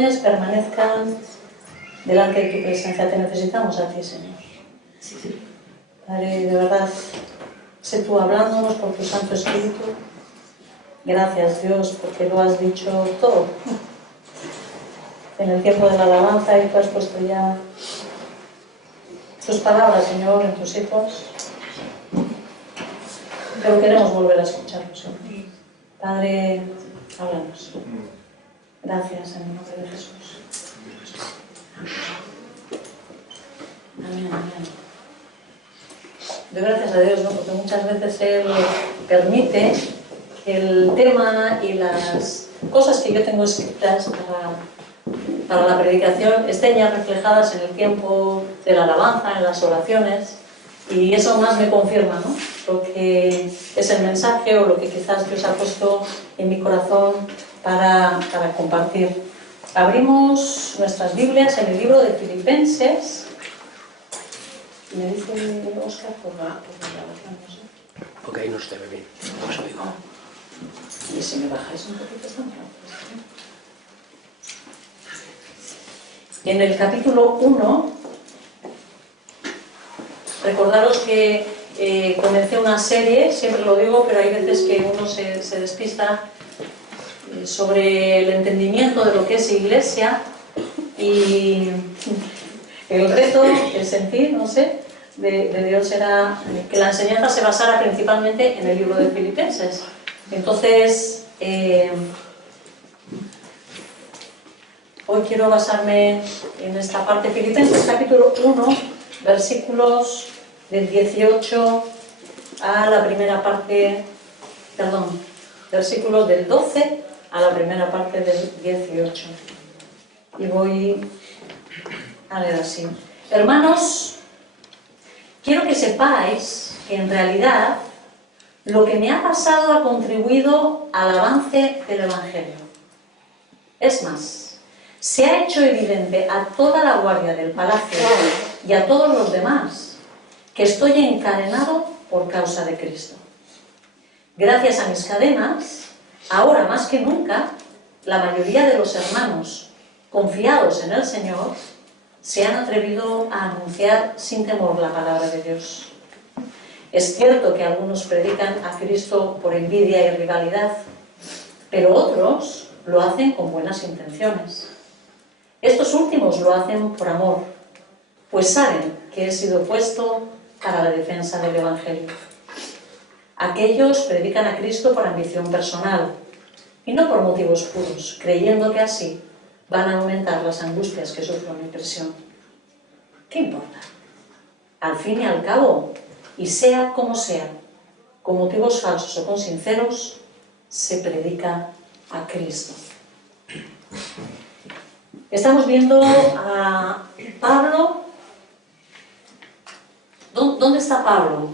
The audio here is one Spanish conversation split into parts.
corazones permanezcan delante de tu presencia. Te necesitamos a ti, Señor. Padre, de verdad, sé tú hablándonos por tu Santo Espíritu. Gracias, Dios, porque lo has dicho todo. En el tiempo de la alabanza y tú has puesto ya tus palabras, Señor, en tus hijos. Pero queremos volver a escucharlo, Señor. Padre, háblanos. Gracias en el nombre de Jesús. Amén, amén. Doy gracias a Dios, ¿no? Porque muchas veces Él permite que el tema y las cosas que yo tengo escritas para la predicación estén ya reflejadas en el tiempo de la alabanza, en las oraciones, y eso más me confirma, ¿no? Lo que es el mensaje o lo que quizás Dios ha puesto en mi corazón para compartir. Abrimos nuestras Biblias en el libro de Filipenses. Me dice Óscar por la grabación, no sé. Ok, no se ve bien, no os oigo. Y si me bajáis un poquito esta mano. En el capítulo 1, recordaros que comencé una serie, siempre lo digo, pero hay veces que uno se despista sobre el entendimiento de lo que es iglesia y el reto, el sentir, no sé, de Dios era que la enseñanza se basara principalmente en el libro de Filipenses. Entonces, hoy quiero basarme en esta parte. Filipenses capítulo 1, versículos del 18 a la primera parte, versículos del 12 a la primera parte del 18. Y voy a leer así. Hermanos, quiero que sepáis que en realidad lo que me ha pasado ha contribuido al avance del Evangelio. Es más, se ha hecho evidente a toda la guardia del palacio y a todos los demás que estoy encadenado por causa de Cristo. Gracias a mis cadenas, ahora más que nunca, la mayoría de los hermanos confiados en el Señor se han atrevido a anunciar sin temor la palabra de Dios. Es cierto que algunos predican a Cristo por envidia y rivalidad, pero otros lo hacen con buenas intenciones. Estos últimos lo hacen por amor, pues saben que he sido puesto para la defensa del Evangelio. Aquellos predican a Cristo por ambición personal y no por motivos puros, creyendo que así van a aumentar las angustias que sufro mi prisión. ¿Qué importa? Al fin y al cabo, y sea como sea, con motivos falsos o con sinceros, se predica a Cristo. Estamos viendo a Pablo. ¿Dónde está Pablo?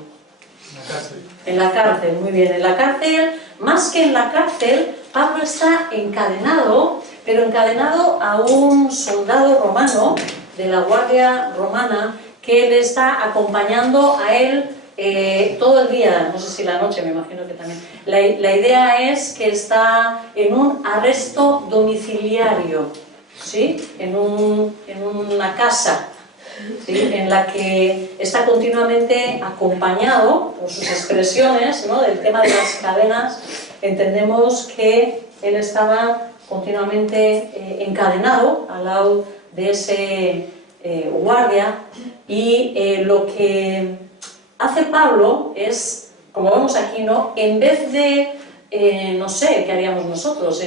En la cárcel. En la cárcel, muy bien. En la cárcel, más que en la cárcel, Pablo está encadenado, pero encadenado a un soldado romano, de la guardia romana, que le está acompañando a él todo el día, no sé si la noche, me imagino que también. La idea es que está en un arresto domiciliario, ¿sí? En una casa, ¿sí? En la que está continuamente acompañado por sus expresiones, ¿no? Del tema de las cadenas. Entendemos que él estaba continuamente encadenado al lado de ese guardia, y lo que hace Pablo es, como vemos aquí, ¿no? En vez de, no sé, ¿qué haríamos nosotros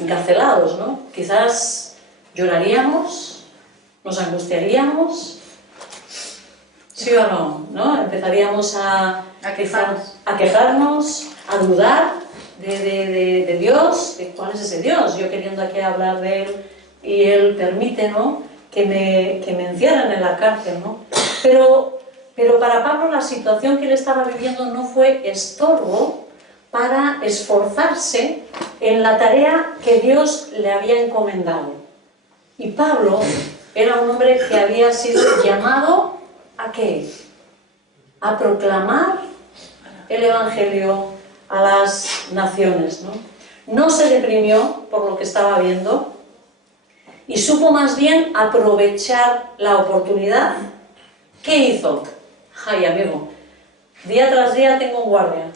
encarcelados, ¿no? Quizás lloraríamos, nos angustiaríamos, ¿sí o no? ¿No? Empezaríamos a quejarnos, a dudar de Dios, de cuál es ese Dios. Yo queriendo aquí hablar de Él, y Él permite, ¿no? que me encierren en la cárcel, ¿no? Pero para Pablo la situación que él estaba viviendo no fue estorbo para esforzarse en la tarea que Dios le había encomendado. Y Pablo era un hombre que había sido llamado ¿a qué? A proclamar el Evangelio a las naciones, ¿no? No se deprimió por lo que estaba viendo, y supo más bien aprovechar la oportunidad. ¿Qué hizo? Ay, amigo, día tras día tengo un guardia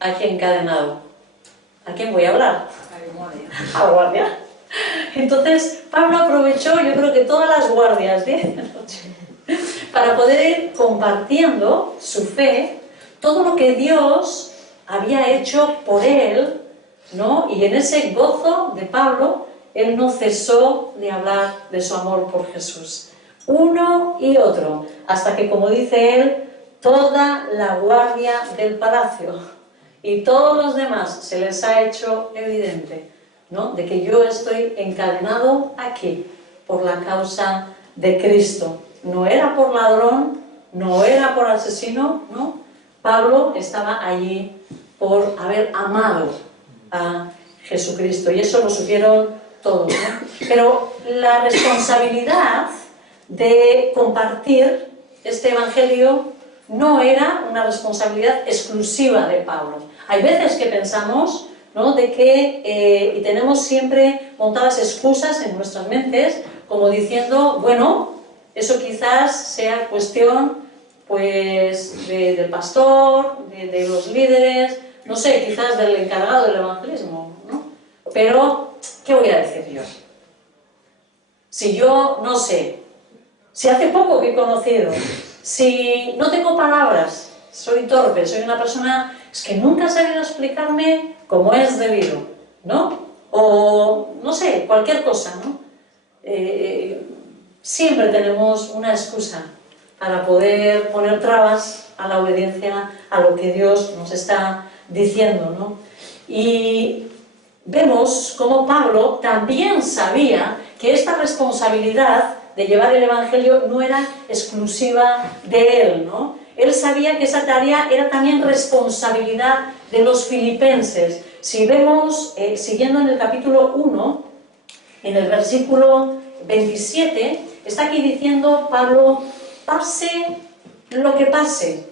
aquí encadenado. ¿A quién voy a hablar? Al guardia. Entonces, Pablo aprovechó, yo creo que todas las guardias de noche, para poder ir compartiendo su fe, todo lo que Dios había hecho por él, ¿no? Y en ese gozo de Pablo, él no cesó de hablar de su amor por Jesús. Uno y otro, hasta que, como dice él, toda la guardia del palacio y todos los demás se les ha hecho evidente, ¿no? De que yo estoy encadenado aquí por la causa de Cristo. No era por ladrón, no era por asesino, ¿no? Pablo estaba allí por haber amado a Jesucristo, y eso lo supieron todos, ¿no? Pero la responsabilidad de compartir este evangelio no era una responsabilidad exclusiva de Pablo. Hay veces que pensamos, ¿no?, de que y tenemos siempre montadas excusas en nuestras mentes, como diciendo, bueno, eso quizás sea cuestión pues del pastor, de los líderes, no sé, quizás del encargado del evangelismo, ¿no? Pero, ¿qué voy a decir yo? Si yo no sé, si hace poco que he conocido, si no tengo palabras, soy torpe, soy una persona, es que nunca he sabido explicarme como es debido, ¿no? O, no sé, cualquier cosa, ¿no? Siempre tenemos una excusa para poder poner trabas a la obediencia a lo que Dios nos está diciendo, ¿no? Y vemos cómo Pablo también sabía que esta responsabilidad de llevar el Evangelio no era exclusiva de él, ¿no? Él sabía que esa tarea era también responsabilidad de los filipenses. Si vemos, siguiendo en el capítulo 1, en el versículo 27, está aquí diciendo Pablo, pase lo que pase,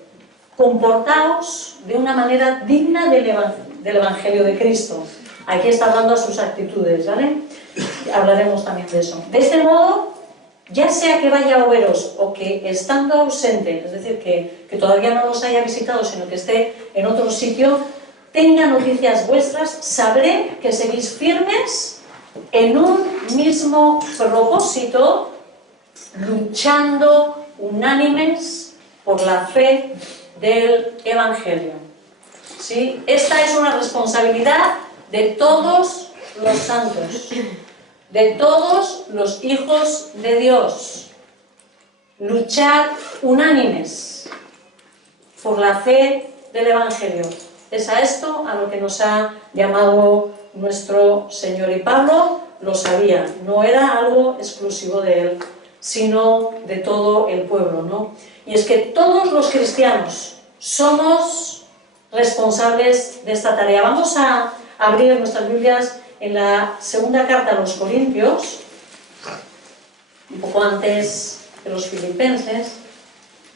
comportaos de una manera digna del Evangelio de Cristo. Aquí está hablando a sus actitudes, ¿vale? Hablaremos también de eso. De este modo, ya sea que vaya a veros o que estando ausente, es decir, que todavía no los haya visitado, sino que esté en otro sitio, tenga noticias vuestras, sabré que seguís firmes en un mismo propósito, luchando unánimes por la fe del Evangelio. ¿Sí? Esta es una responsabilidad de todos los santos, de todos los hijos de Dios. Luchar unánimes por la fe del Evangelio. Es a esto a lo que nos ha llamado nuestro Señor. Y Pablo lo sabía, no era algo exclusivo de él, sino de todo el pueblo, ¿no? Y es que todos los cristianos somos responsables de esta tarea. Vamos a abrir nuestras Biblias en la segunda carta a los Corintios, un poco antes de los Filipenses,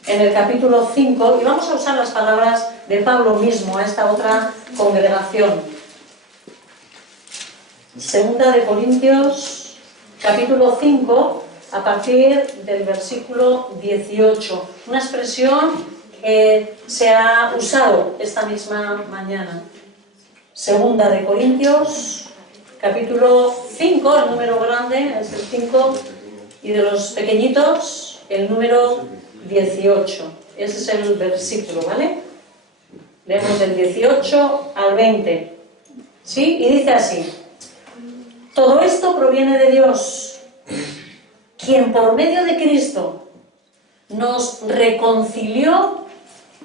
en el capítulo 5, y vamos a usar las palabras de Pablo mismo a esta otra congregación. Segunda de Corintios, capítulo 5, a partir del versículo 18. Una expresión que se ha usado esta misma mañana. Segunda de Corintios, capítulo 5, el número grande es el 5, y de los pequeñitos, el número 18. Ese es el versículo, ¿vale? Leemos del 18 al 20. ¿Sí? Y dice así: todo esto proviene de Dios, quien por medio de Cristo nos reconcilió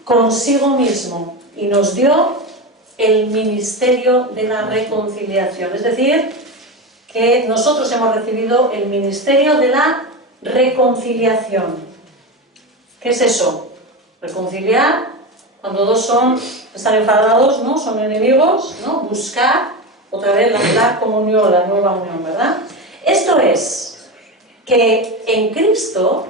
consigo mismo y nos dio el ministerio de la reconciliación. Es decir, que nosotros hemos recibido el ministerio de la reconciliación. ¿Qué es eso? Reconciliar, cuando dos están enfadados, ¿no? Son enemigos, ¿no? Buscar otra vez la comunión, la nueva unión, ¿verdad? Esto es que en Cristo,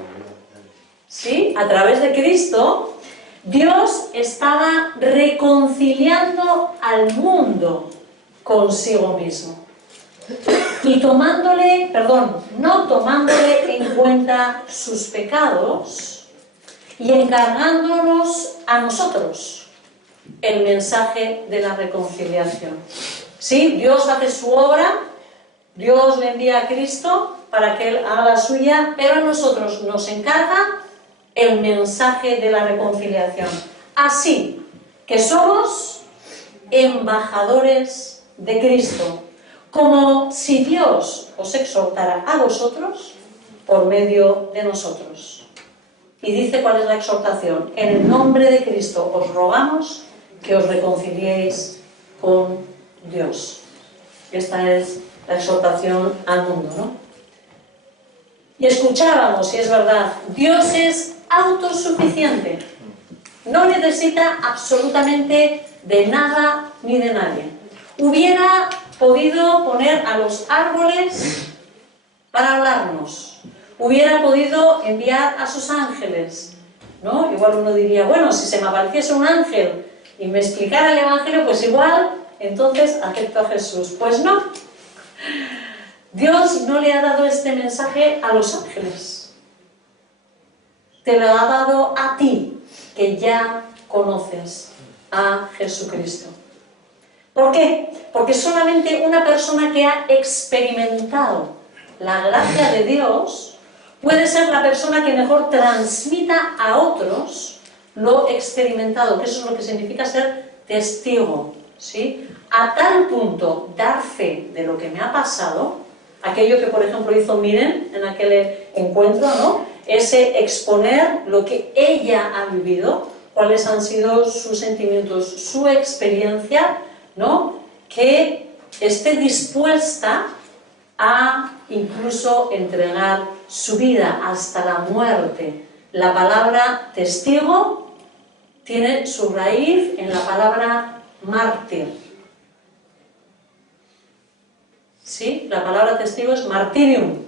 ¿sí?, a través de Cristo, Dios estaba reconciliando al mundo consigo mismo. y no tomándole en cuenta sus pecados y encargándonos a nosotros el mensaje de la reconciliación. Sí, Dios hace su obra, Dios le envía a Cristo para que Él haga la suya, pero a nosotros nos encarga el mensaje de la reconciliación. Así que somos embajadores de Cristo, como si Dios os exhortara a vosotros por medio de nosotros. Y dice cuál es la exhortación: en el nombre de Cristo os rogamos que os reconciliéis con Dios. Esta es la exhortación al mundo, ¿no? Y escuchábamos, y es verdad, Dios es autosuficiente, no necesita absolutamente de nada ni de nadie. Hubiera podido poner a los árboles para hablarnos, hubiera podido enviar a sus ángeles, ¿no? Igual uno diría, bueno, si se me apareciese un ángel y me explicara el Evangelio, pues igual, entonces acepto a Jesús. Pues no, Dios no le ha dado este mensaje a los ángeles, te lo ha dado a ti, que ya conoces a Jesucristo. ¿Por qué? Porque solamente una persona que ha experimentado la gracia de Dios puede ser la persona que mejor transmita a otros lo experimentado, que eso es lo que significa ser testigo, ¿sí? A tal punto dar fe de lo que me ha pasado, aquello que por ejemplo hizo Miren en aquel encuentro, ¿no? Ese exponer lo que ella ha vivido, cuáles han sido sus sentimientos, su experiencia, ¿no? Que esté dispuesta a incluso entregar su vida hasta la muerte. La palabra testigo tiene su raíz en la palabra mártir. ¿Sí? La palabra testigo es martirium,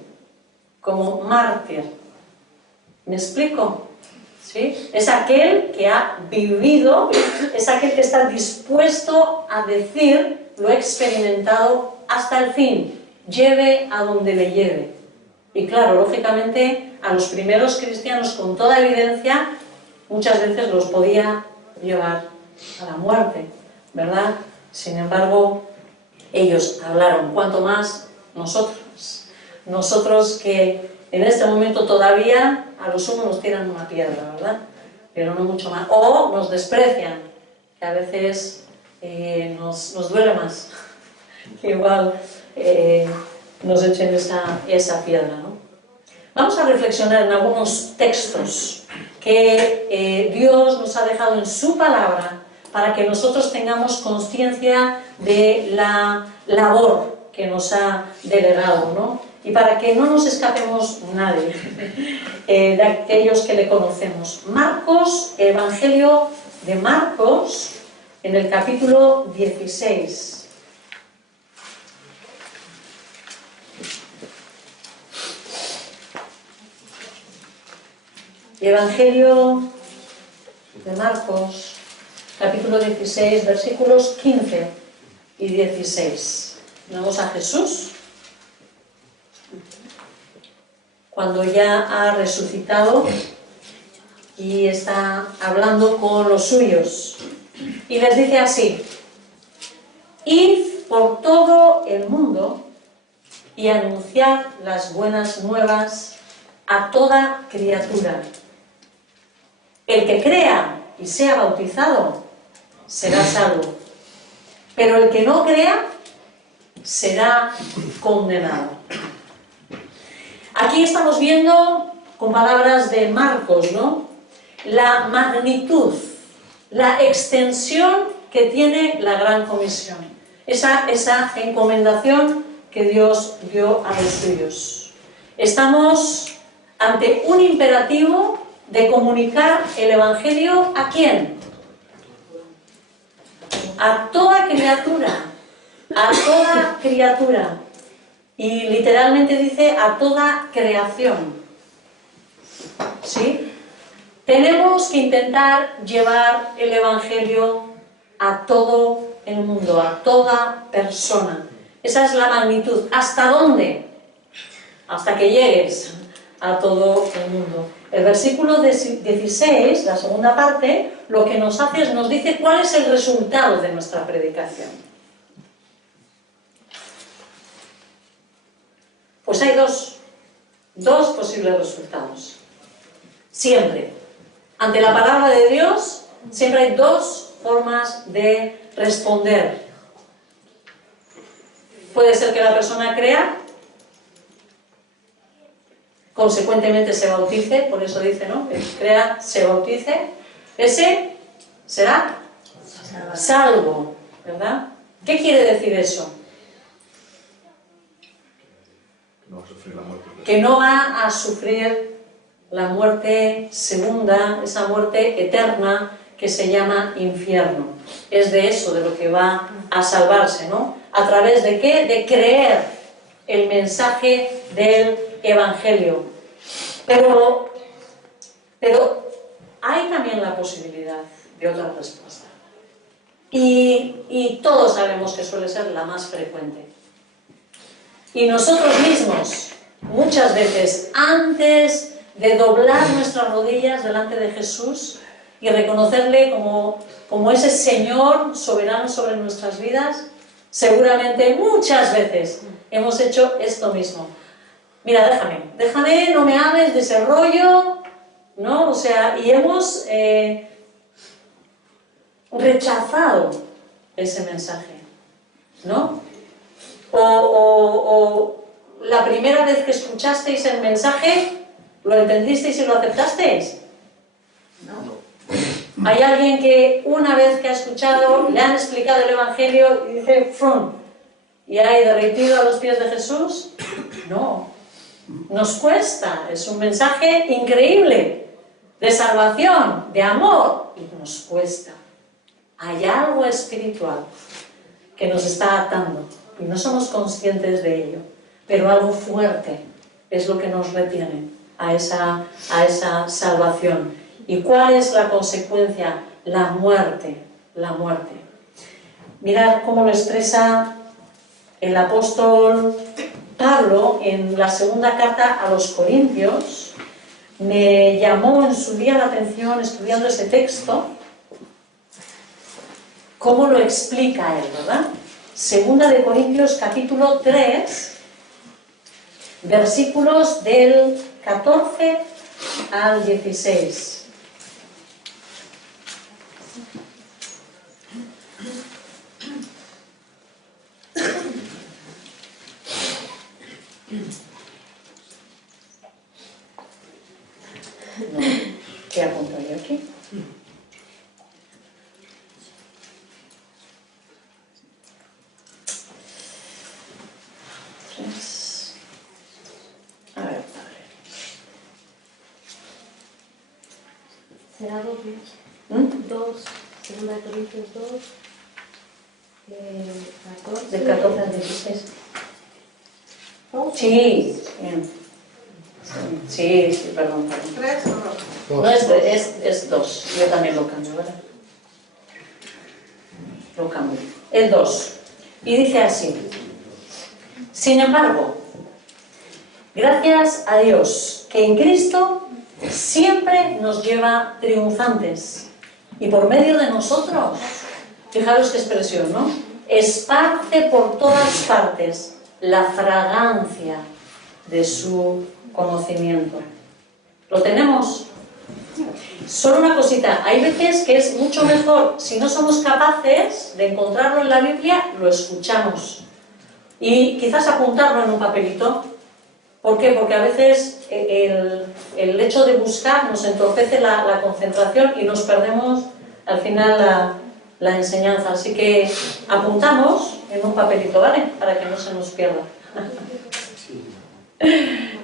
como mártir. ¿Me explico? ¿Sí? Es aquel que ha vivido, es aquel que está dispuesto a decir lo experimentado hasta el fin, lleve a donde le lleve. Y claro, lógicamente, a los primeros cristianos, con toda evidencia, muchas veces los podía llevar a la muerte, ¿verdad? Sin embargo, ellos hablaron, cuanto más nosotros. Nosotros que en este momento todavía a lo sumo nos tiran una piedra, ¿verdad? Pero no mucho más. O nos desprecian, que a veces nos duele más. Igual nos echen esa piedra, ¿no? Vamos a reflexionar en algunos textos que Dios nos ha dejado en su palabra para que nosotros tengamos conciencia de la labor que nos ha delegado, ¿no? Y para que no nos escapemos nadie de aquellos que le conocemos. Marcos, Evangelio de Marcos, en el capítulo 16. Evangelio de Marcos, capítulo 16, versículos 15 y 16. Vamos a Jesús, cuando ya ha resucitado y está hablando con los suyos. Y les dice así: id por todo el mundo y anunciad las buenas nuevas a toda criatura. El que crea y sea bautizado será salvo, pero el que no crea será condenado. Aquí estamos viendo, con palabras de Marcos, ¿no?, la magnitud, la extensión que tiene la Gran Comisión, esa encomendación que Dios dio a los suyos. Estamos ante un imperativo de comunicar el Evangelio ¿a quién? A toda criatura, a toda criatura. Y literalmente dice a toda creación. ¿Sí? Tenemos que intentar llevar el Evangelio a todo el mundo, a toda persona. Esa es la magnitud. ¿Hasta dónde? Hasta que llegues a todo el mundo. El versículo 16, la segunda parte, lo que nos hace es, nos dice cuál es el resultado de nuestra predicación. Pues hay dos posibles resultados. Siempre. Ante la palabra de Dios, siempre hay dos formas de responder. Puede ser que la persona crea, consecuentemente se bautice, por eso dice, ¿no? Que crea, se bautice, ese será salvo, ¿verdad? ¿Qué quiere decir eso? No va a sufrir la muerte. Que no va a sufrir la muerte segunda, esa muerte eterna que se llama infierno. Es de eso de lo que va a salvarse, ¿no? ¿A través de qué? De creer el mensaje del Evangelio. Pero hay también la posibilidad de otra respuesta. Y todos sabemos que suele ser la más frecuente. Y nosotros mismos, muchas veces, antes de doblar nuestras rodillas delante de Jesús y reconocerle como ese Señor soberano sobre nuestras vidas, seguramente muchas veces hemos hecho esto mismo. Mira, déjame, no me hables de ese rollo, ¿no? O sea, y hemos rechazado ese mensaje, ¿no? O la primera vez que escuchasteis el mensaje, ¿lo entendisteis y lo aceptasteis? No. ¿Hay alguien que una vez que ha escuchado, le han explicado el Evangelio y dice, ¡frum! ¿Y hay derretido a los pies de Jesús? No. Nos cuesta, es un mensaje increíble, de salvación, de amor, y nos cuesta. Hay algo espiritual que nos está atando y no somos conscientes de ello, pero algo fuerte es lo que nos retiene a esa salvación. ¿Y cuál es la consecuencia? La muerte, la muerte. Mirad cómo lo expresa el apóstol Pablo en la segunda carta a los Corintios. Me llamó en su día la atención, estudiando ese texto, cómo lo explica él, ¿verdad? Segunda de Corintios capítulo 3, versículos del 14 al 16. No, ¿qué apunto yo aquí? A ver, padre. Será doble. 2, segunda de Corintios 2, 14. Del 14 al 16. ¿11? Sí, bien. Sí, perdón. 3 o 2. No, es 2. Yo también lo cambio, ¿verdad? Lo cambio. El 2. Y dice así. Sin embargo, gracias a Dios que en Cristo siempre nos lleva triunfantes. Y por medio de nosotros, fijaros qué expresión, ¿no? Esparce por todas partes la fragancia de su conocimiento. ¿Lo tenemos? Solo una cosita, hay veces que es mucho mejor, si no somos capaces de encontrarlo en la Biblia, lo escuchamos. Y quizás apuntarlo en un papelito. ¿Por qué? Porque a veces el hecho de buscar nos entorpece la concentración y nos perdemos al final la enseñanza. Así que apuntamos en un papelito, ¿vale? Para que no se nos pierda.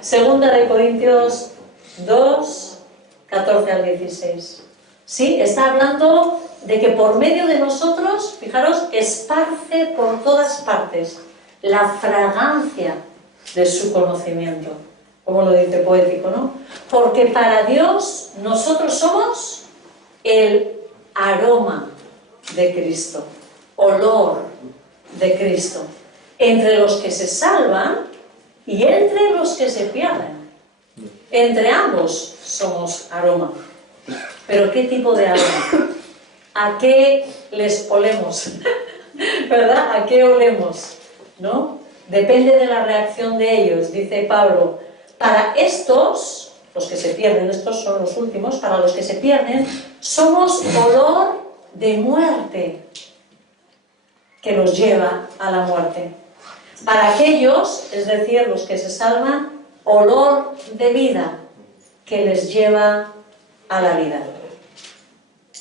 Segunda de Corintios 2, 14 al 16. Sí, está hablando de que por medio de nosotros, fijaros, esparce por todas partes la fragancia de su conocimiento. Como lo dice poético, ¿no? Porque para Dios nosotros somos el aroma de Cristo, olor de Cristo. entre los que se salvan y entre los que se pierden. Entre ambos somos aroma. Pero ¿qué tipo de aroma? ¿A qué les olemos? ¿Verdad? ¿A qué olemos? ¿No? Depende de la reacción de ellos, dice Pablo. Para estos, los que se pierden, estos son los últimos, para los que se pierden, somos olor de muerte que los lleva a la muerte. Para aquellos, es decir, los que se salvan, olor de vida que les lleva a la vida.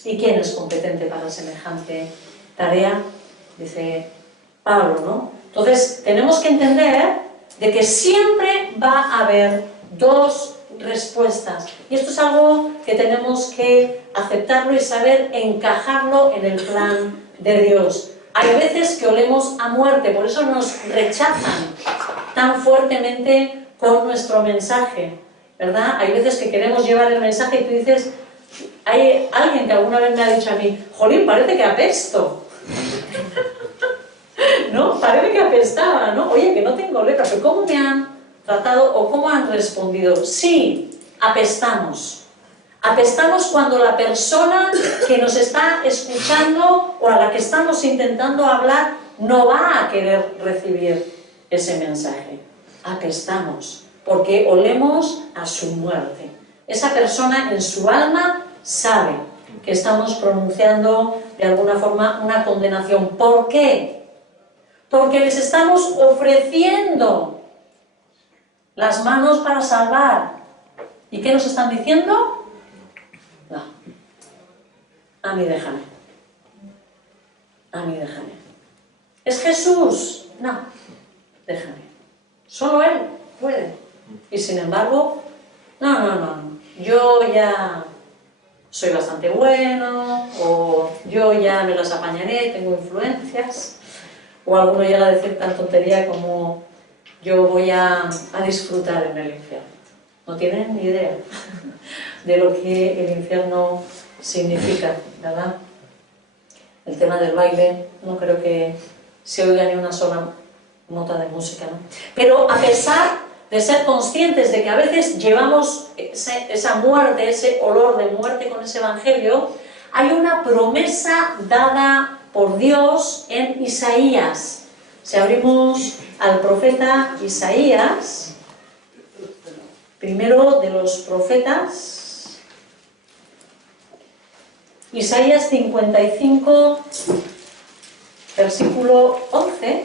¿Y quién es competente para semejante tarea? Dice Pablo, ¿no? Entonces, tenemos que entender de que siempre va a haber dos respuestas. Y esto es algo que tenemos que aceptarlo y saber encajarlo en el plan de Dios. Hay veces que olemos a muerte, por eso nos rechazan tan fuertemente con nuestro mensaje, ¿verdad? Hay veces que queremos llevar el mensaje y tú dices, hay alguien que alguna vez me ha dicho a mí, jolín, parece que apesto. ¿No? Parece que apestaba, ¿no? Oye, que no tengo letra, pero ¿cómo me han tratado o cómo han respondido? Sí, apestamos. Apestamos cuando la persona que nos está escuchando o a la que estamos intentando hablar no va a querer recibir ese mensaje. Apestamos, porque olemos a su muerte. Esa persona en su alma sabe que estamos pronunciando de alguna forma una condenación. ¿Por qué? Porque les estamos ofreciendo las manos para salvar. ¿Y qué nos están diciendo? No. A mí déjame. A mí déjame. ¿Es Jesús? No. Déjame. Solo Él puede. Y sin embargo, no. Yo ya soy bastante bueno, o yo ya me las apañaré, tengo influencias. O alguno llega a decir tan tontería como yo voy a disfrutar en el infierno. No tienen ni idea de lo que el infierno significa, ¿verdad? El tema del baile, no creo que se oiga ni una sola nota de música, ¿no? Pero a pesar de ser conscientes de que a veces llevamos esa muerte, ese olor de muerte con ese evangelio, hay una promesa dada por Dios en Isaías. Si abrimos al profeta Isaías, primero de los profetas, Isaías 55, versículo 11,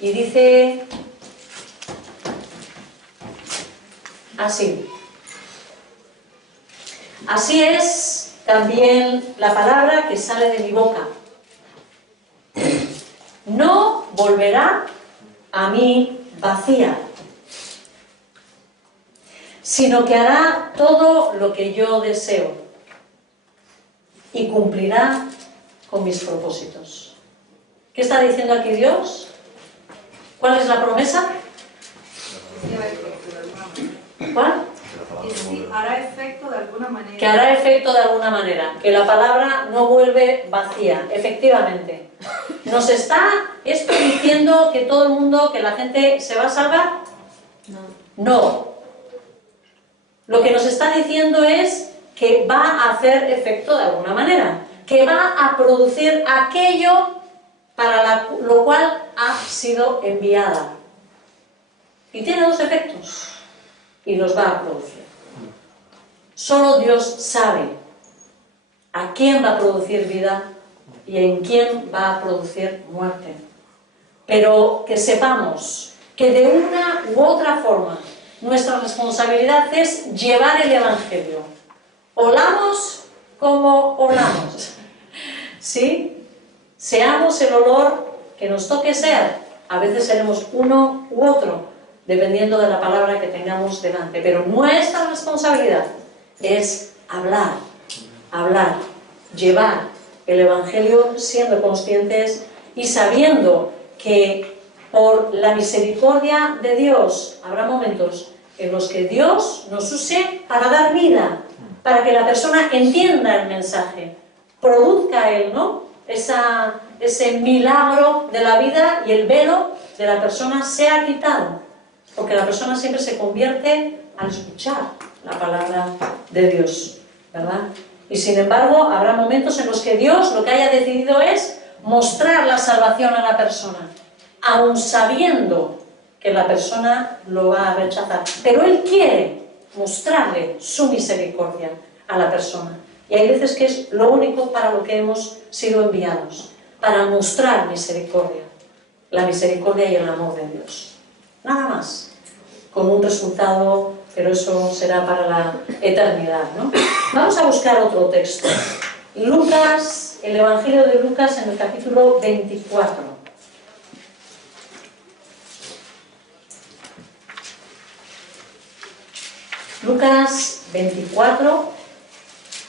y dice así: así es también la palabra que sale de mi boca. No volverá a mí vacía, sino que hará todo lo que yo deseo y cumplirá con mis propósitos. ¿Qué está diciendo aquí Dios? ¿Cuál es la promesa? ¿Cuál? Que sí, hará efecto de alguna manera. Que hará efecto de alguna manera, que la palabra no vuelve vacía, efectivamente. ¿Nos está esto diciendo que todo el mundo, que la gente se va a salvar? No. Lo que nos está diciendo es que va a hacer efecto de alguna manera, que va a producir aquello para lo cual ha sido enviada. Y tiene dos efectos, y los va a producir. Solo Dios sabe a quién va a producir vida y en quién va a producir muerte. Pero que sepamos que de una u otra forma nuestra responsabilidad es llevar el Evangelio. Olamos como olamos. ¿Sí? Seamos el olor que nos toque ser. A veces seremos uno u otro, dependiendo de la palabra que tengamos delante. Pero nuestra responsabilidad es hablar, llevar el Evangelio siendo conscientes y sabiendo que por la misericordia de Dios habrá momentos en los que Dios nos use para dar vida, para que la persona entienda el mensaje, produzca él, ¿no? ese milagro de la vida y el velo de la persona se ha quitado, porque la persona siempre se convierte al escuchar la palabra de Dios, ¿verdad? Y sin embargo, habrá momentos en los que Dios lo que haya decidido es mostrar la salvación a la persona, aun sabiendo que la persona lo va a rechazar. Pero Él quiere mostrarle su misericordia a la persona. Y hay veces que es lo único para lo que hemos sido enviados, para mostrar misericordia, la misericordia y el amor de Dios. Nada más, con un resultado, pero eso será para la eternidad, ¿no? Vamos a buscar otro texto. Lucas, el Evangelio de Lucas en el capítulo 24. Lucas 24,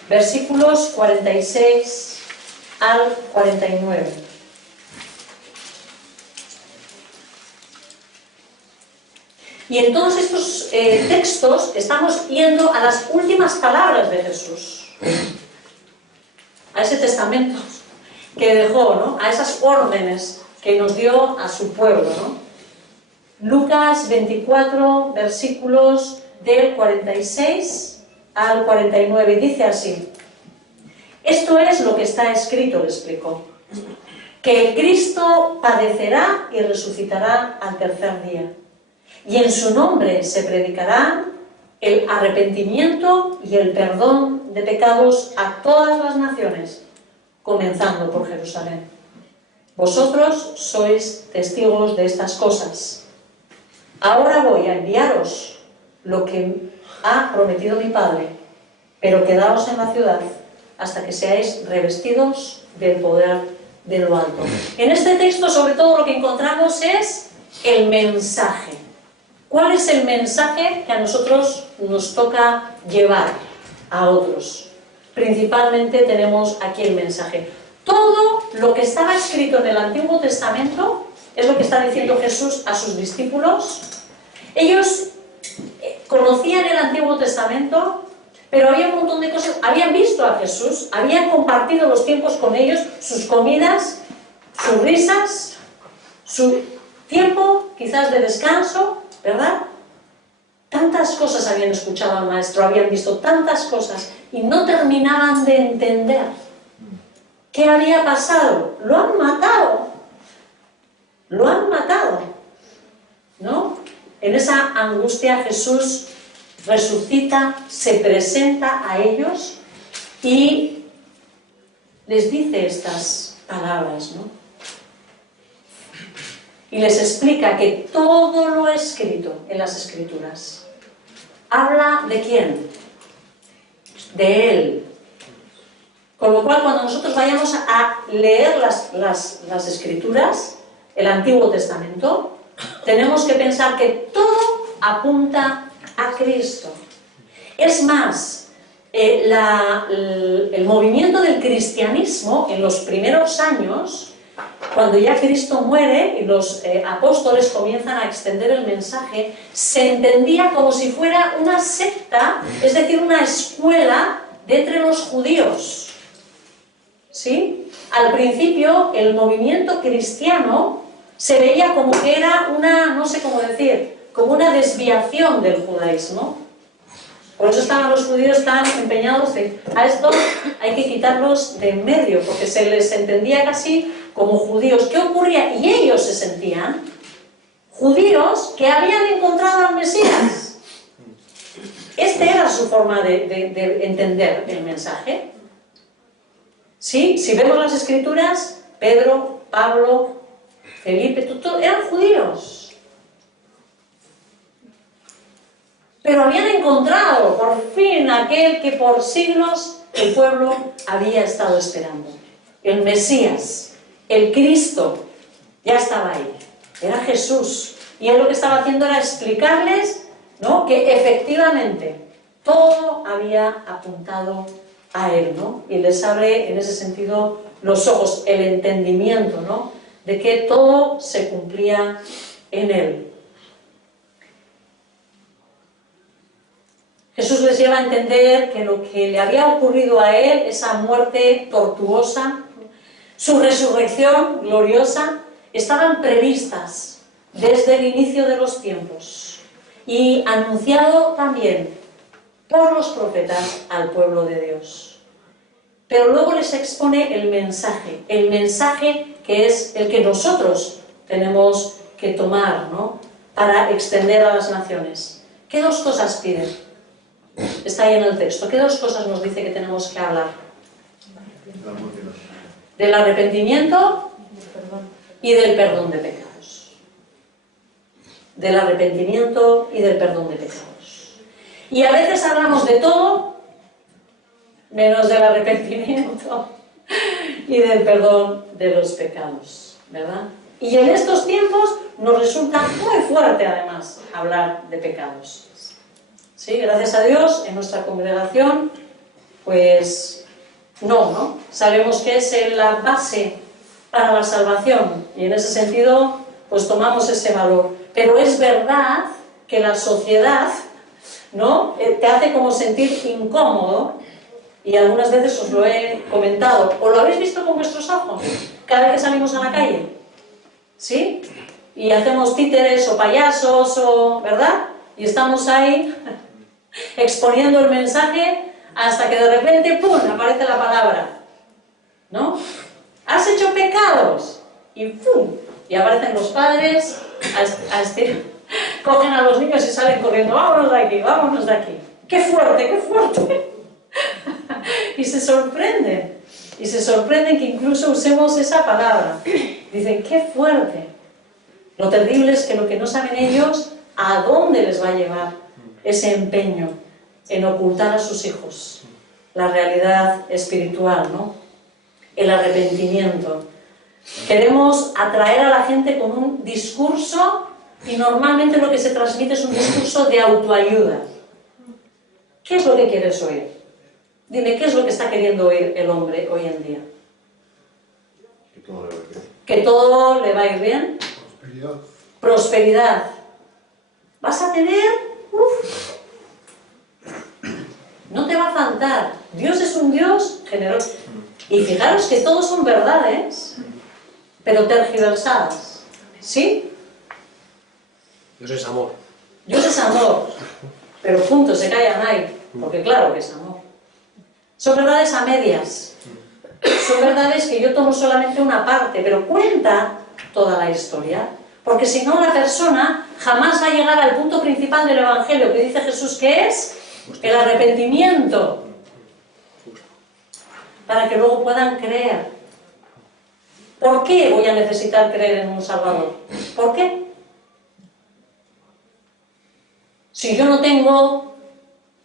versículos 46 al 49. Y en todos estos textos estamos yendo a las últimas palabras de Jesús, a ese testamento que dejó, ¿no? A esas órdenes que nos dio a su pueblo, ¿no? Lucas 24, versículos del 46 al 49, y dice así: esto es lo que está escrito, le explicó, que el Cristo padecerá y resucitará al tercer día, y en su nombre se predicará el arrepentimiento y el perdón de pecados a todas las naciones, comenzando por Jerusalén. Vosotros sois testigos de estas cosas. Ahora voy a enviaros lo que ha prometido mi Padre, pero quedaos en la ciudad hasta que seáis revestidos del poder de lo alto. En este texto, sobre todo, lo que encontramos es el mensaje. ¿Cuál es el mensaje que a nosotros nos toca llevar a otros? Principalmente tenemos aquí el mensaje. Todo lo que estaba escrito en el Antiguo Testamento es lo que está diciendo Jesús a sus discípulos. Ellos conocían el Antiguo Testamento, pero había un montón de cosas. Habían visto a Jesús, habían compartido los tiempos con ellos, sus comidas, sus risas, su tiempo quizás de descanso, ¿verdad? Tantas cosas habían escuchado al Maestro, habían visto tantas cosas y no terminaban de entender qué había pasado. Lo han matado, ¿no? En esa angustia Jesús resucita, se presenta a ellos y les dice estas palabras, ¿no? Y les explica que todo lo escrito en las Escrituras habla ¿de quién? De Él. Con lo cual, cuando nosotros vayamos a leer las Escrituras, el Antiguo Testamento, tenemos que pensar que todo apunta a Cristo. Es más, el movimiento del cristianismo en los primeros años, cuando ya Cristo muere y los apóstoles comienzan a extender el mensaje, se entendía como si fuera una secta, es decir, una escuela de entre los judíos. ¿Sí? Al principio, el movimiento cristiano se veía como que era una, no sé cómo decir, como una desviación del judaísmo. Por eso estaban los judíos tan empeñados en a esto hay que quitarlos de en medio, porque se les entendía casi como judíos. ¿Qué ocurría? Y ellos se sentían judíos que habían encontrado al Mesías. Esta era su forma de entender el mensaje. ¿Sí? Si vemos las Escrituras, Pedro, Pablo, Felipe, todos eran judíos. Pero habían encontrado por fin aquel que por siglos el pueblo había estado esperando. El Mesías, el Cristo, ya estaba ahí. Era Jesús. Y él lo que estaba haciendo era explicarles, ¿no?, que efectivamente todo había apuntado a él, ¿no? Y les abre en ese sentido los ojos, el entendimiento, ¿no?, de que todo se cumplía en él. Jesús les lleva a entender que lo que le había ocurrido a él, esa muerte tortuosa, su resurrección gloriosa, estaban previstas desde el inicio de los tiempos y anunciado también por los profetas al pueblo de Dios. Pero luego les expone el mensaje que es el que nosotros tenemos que tomar, ¿no?, para extender a las naciones. ¿Qué dos cosas pide? Está ahí en el texto. ¿Qué dos cosas nos dice que tenemos que hablar? Del arrepentimiento y del perdón de pecados. Del arrepentimiento y del perdón de pecados. Y a veces hablamos de todo, menos del arrepentimiento y del perdón de los pecados, ¿verdad? Y en estos tiempos nos resulta muy fuerte, además, hablar de pecados. Sí, gracias a Dios, en nuestra congregación, pues no. Sabemos que es la base para la salvación y en ese sentido, pues tomamos ese valor. Pero es verdad que la sociedad, ¿no?, te hace como sentir incómodo, y algunas veces os lo he comentado, o lo habéis visto con vuestros ojos, cada vez que salimos a la calle, ¿sí? Y hacemos títeres o payasos, ¿verdad? Y estamos ahí exponiendo el mensaje hasta que de repente, ¡pum!, aparece la palabra, ¿no? Has hecho pecados, y ¡pum!, y aparecen los padres, cogen a los niños y salen corriendo, vámonos de aquí, ¡qué fuerte! Y se sorprenden que incluso usemos esa palabra. Dicen, ¡qué fuerte! Lo terrible es que lo que no saben ellos, ¿a dónde les va a llevar ese empeño en ocultar a sus hijos la realidad espiritual, ¿no? El arrepentimiento. Queremos atraer a la gente con un discurso y normalmente lo que se transmite es un discurso de autoayuda. ¿Qué es lo que quieres oír? Dime, ¿qué es lo que está queriendo oír el hombre hoy en día? Que todo le va a ir bien. Prosperidad. ¿Vas a tener? No te va a faltar. Dios es un Dios generoso. Y fijaros que todos son verdades, pero tergiversadas. ¿Sí? Dios es amor. Dios es amor. Pero punto, se callan ahí. Porque claro que es amor. Son verdades a medias. Son verdades que yo tomo solamente una parte, pero cuenta toda la historia. Porque si no, la persona jamás va a llegar al punto principal del Evangelio, que dice Jesús que es el arrepentimiento. Para que luego puedan creer. ¿Por qué voy a necesitar creer en un Salvador? ¿Por qué? Si yo no tengo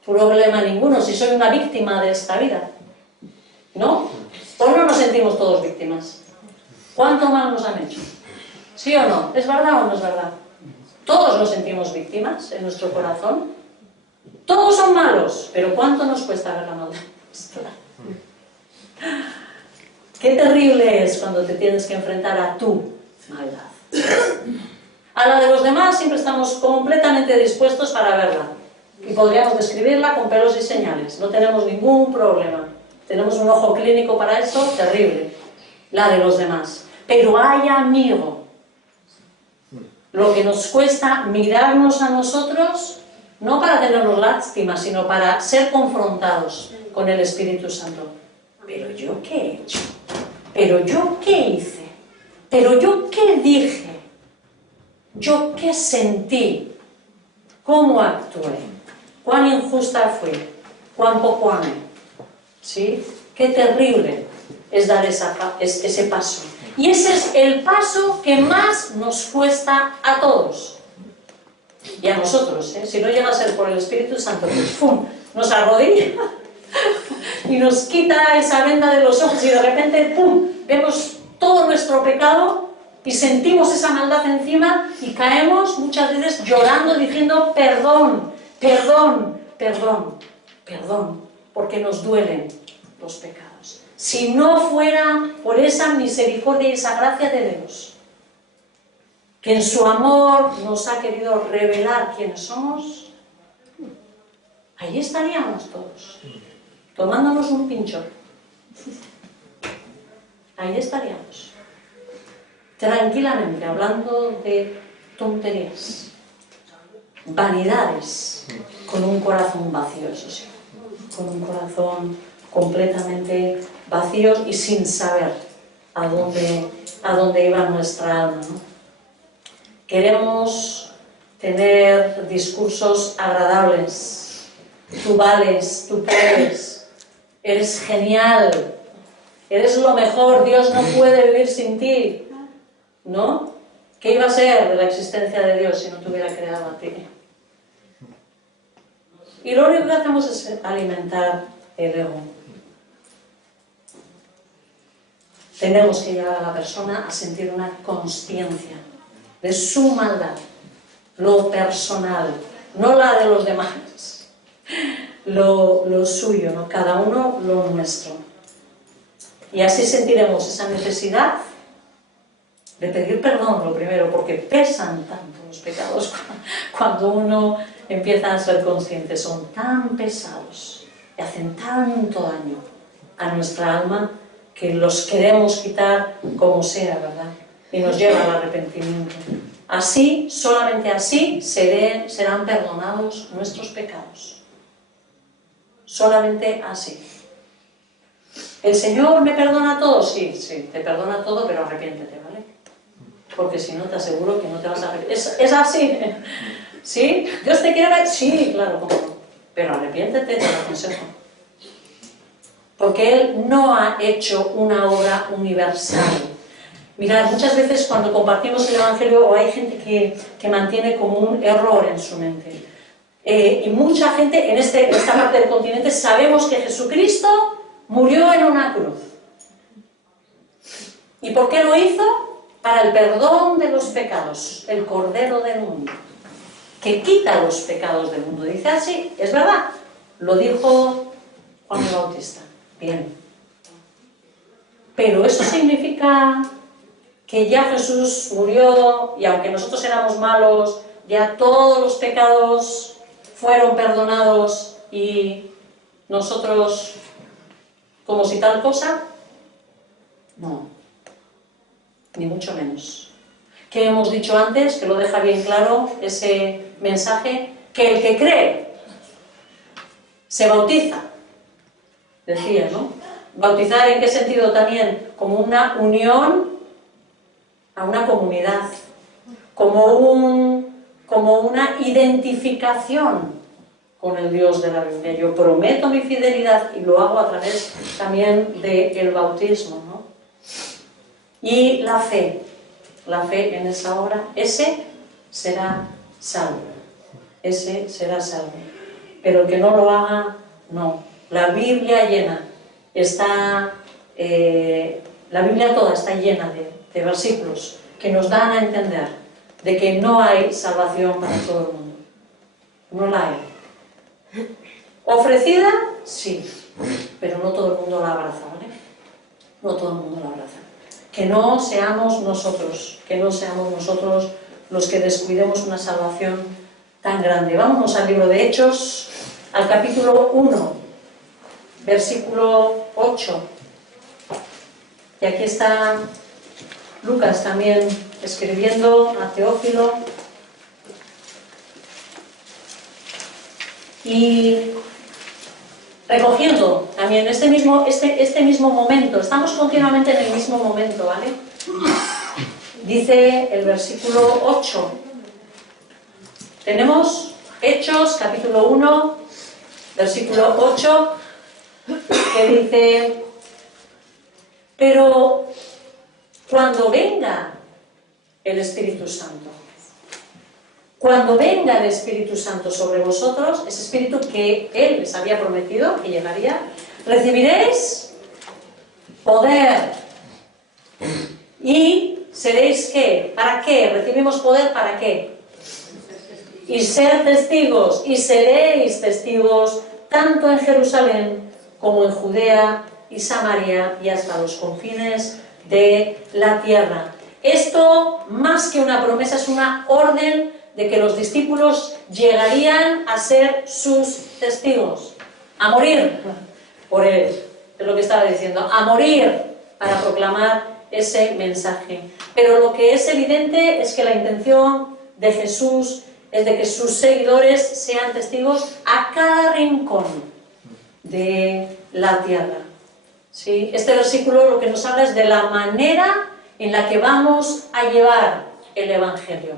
problema ninguno, si soy una víctima de esta vida, ¿no? ¿O no nos sentimos todos víctimas? ¿Cuánto mal nos han hecho? ¿Sí o no? ¿Es verdad o no es verdad? Todos nos sentimos víctimas en nuestro corazón. Todos son malos, pero ¿cuánto nos cuesta ver la maldad? Qué terrible es cuando te tienes que enfrentar a tu maldad. A la de los demás siempre estamos completamente dispuestos para verla. Y podríamos describirla con pelos y señales. No tenemos ningún problema. Tenemos un ojo clínico para eso, terrible. La de los demás. Pero hay, amigo, lo que nos cuesta mirarnos a nosotros, no para tenernos lástima, sino para ser confrontados con el Espíritu Santo. ¿Pero yo qué he hecho? ¿Pero yo qué hice? ¿Pero yo qué dije? ¿Yo qué sentí? ¿Cómo actué? ¿Cuán injusta fui? ¿Cuán poco amé? ¿Sí? Qué terrible es dar ese paso. Y ese es el paso que más nos cuesta a todos. Y a nosotros, ¿eh? Si no llega a ser por el Espíritu Santo, pues ¡pum!, nos arrodilla y nos quita esa venda de los ojos y de repente ¡pum!, vemos todo nuestro pecado y sentimos esa maldad encima y caemos muchas veces llorando diciendo perdón, perdón, perdón, perdón, porque nos duelen los pecados. Si no fuera por esa misericordia y esa gracia de Dios, que en su amor nos ha querido revelar quiénes somos, ahí estaríamos todos, tomándonos un pincho. ahí estaríamos, tranquilamente, hablando de tonterías, vanidades, con un corazón vacío, eso sí, con un corazón completamente vacío y sin saber a dónde iba nuestra alma, ¿no? Queremos tener discursos agradables. Tú vales, tú puedes, eres genial, eres lo mejor, Dios no puede vivir sin ti, ¿no? ¿Qué iba a ser de la existencia de Dios si no te hubiera creado a ti? Y lo único que hacemos es alimentar el ego. Tenemos que llevar a la persona a sentir una consciencia de su maldad, lo personal, no la de los demás, lo suyo, ¿no? Cada uno lo nuestro. Y así sentiremos esa necesidad de pedir perdón, lo primero, porque pesan tanto los pecados cuando uno empieza a ser consciente, son tan pesados y hacen tanto daño a nuestra alma que los queremos quitar como sea, ¿verdad? Y nos lleva al arrepentimiento. Así, solamente así, serán perdonados nuestros pecados. Solamente así. ¿El Señor me perdona todo? Sí, te perdona todo, pero arrepiéntete, ¿vale? Porque si no, te aseguro que no te vas a arrepentir. Es así, ¿sí? ¿Dios te quiere ver? Sí, claro, cómo no. Pero arrepiéntete, te lo aconsejo. Porque Él no ha hecho una obra universal. Mirad, muchas veces cuando compartimos el Evangelio, o hay gente que mantiene como un error en su mente. Y mucha gente en esta parte del continente sabemos que Jesucristo murió en una cruz. ¿Y por qué lo hizo? Para el perdón de los pecados, el Cordero del mundo, que quita los pecados del mundo. Dice así, es verdad, lo dijo Juan el Bautista. Bien. Pero eso significa que ya Jesús murió y aunque nosotros éramos malos, ya todos los pecados fueron perdonados y nosotros como si tal cosa. No, ni mucho menos. ¿Qué hemos dicho antes? Que lo deja bien claro ese mensaje, que el que cree se bautiza. Decía, ¿no? Bautizar en qué sentido también, como una unión a una comunidad, como una identificación con el Dios de la Biblia. Yo prometo mi fidelidad y lo hago a través también del bautismo, ¿no? Y la fe en esa obra, ese será salvo, pero el que no lo haga, no. La Biblia la Biblia toda está llena de versículos que nos dan a entender de que no hay salvación para todo el mundo. No la hay. Ofrecida, sí, pero no todo el mundo la abraza, ¿vale? No todo el mundo la abraza. Que no seamos nosotros los que descuidemos una salvación tan grande. Vámonos al libro de Hechos, al capítulo 1. Versículo 8. Y aquí está Lucas también escribiendo a Teófilo. Y recogiendo también este mismo momento. Estamos continuamente en el mismo momento, ¿vale? Dice el versículo 8. Tenemos Hechos, capítulo 1, versículo 8. Que dice, pero cuando venga el Espíritu Santo, cuando venga el Espíritu Santo sobre vosotros, ese Espíritu que Él les había prometido que llegaría, recibiréis poder y seréis ¿qué? ¿Para qué? ¿Recibimos poder para qué? Y ser testigos, y seréis testigos tanto en Jerusalén como en Judea y Samaria y hasta los confines de la tierra. Esto, más que una promesa, es una orden de que los discípulos llegarían a ser sus testigos, a morir por Él, es lo que estaba diciendo, a morir para proclamar ese mensaje. Pero lo que es evidente es que la intención de Jesús es de que sus seguidores sean testigos a cada rincón de la tierra. ¿Sí? Este versículo lo que nos habla es de la manera en la que vamos a llevar el Evangelio,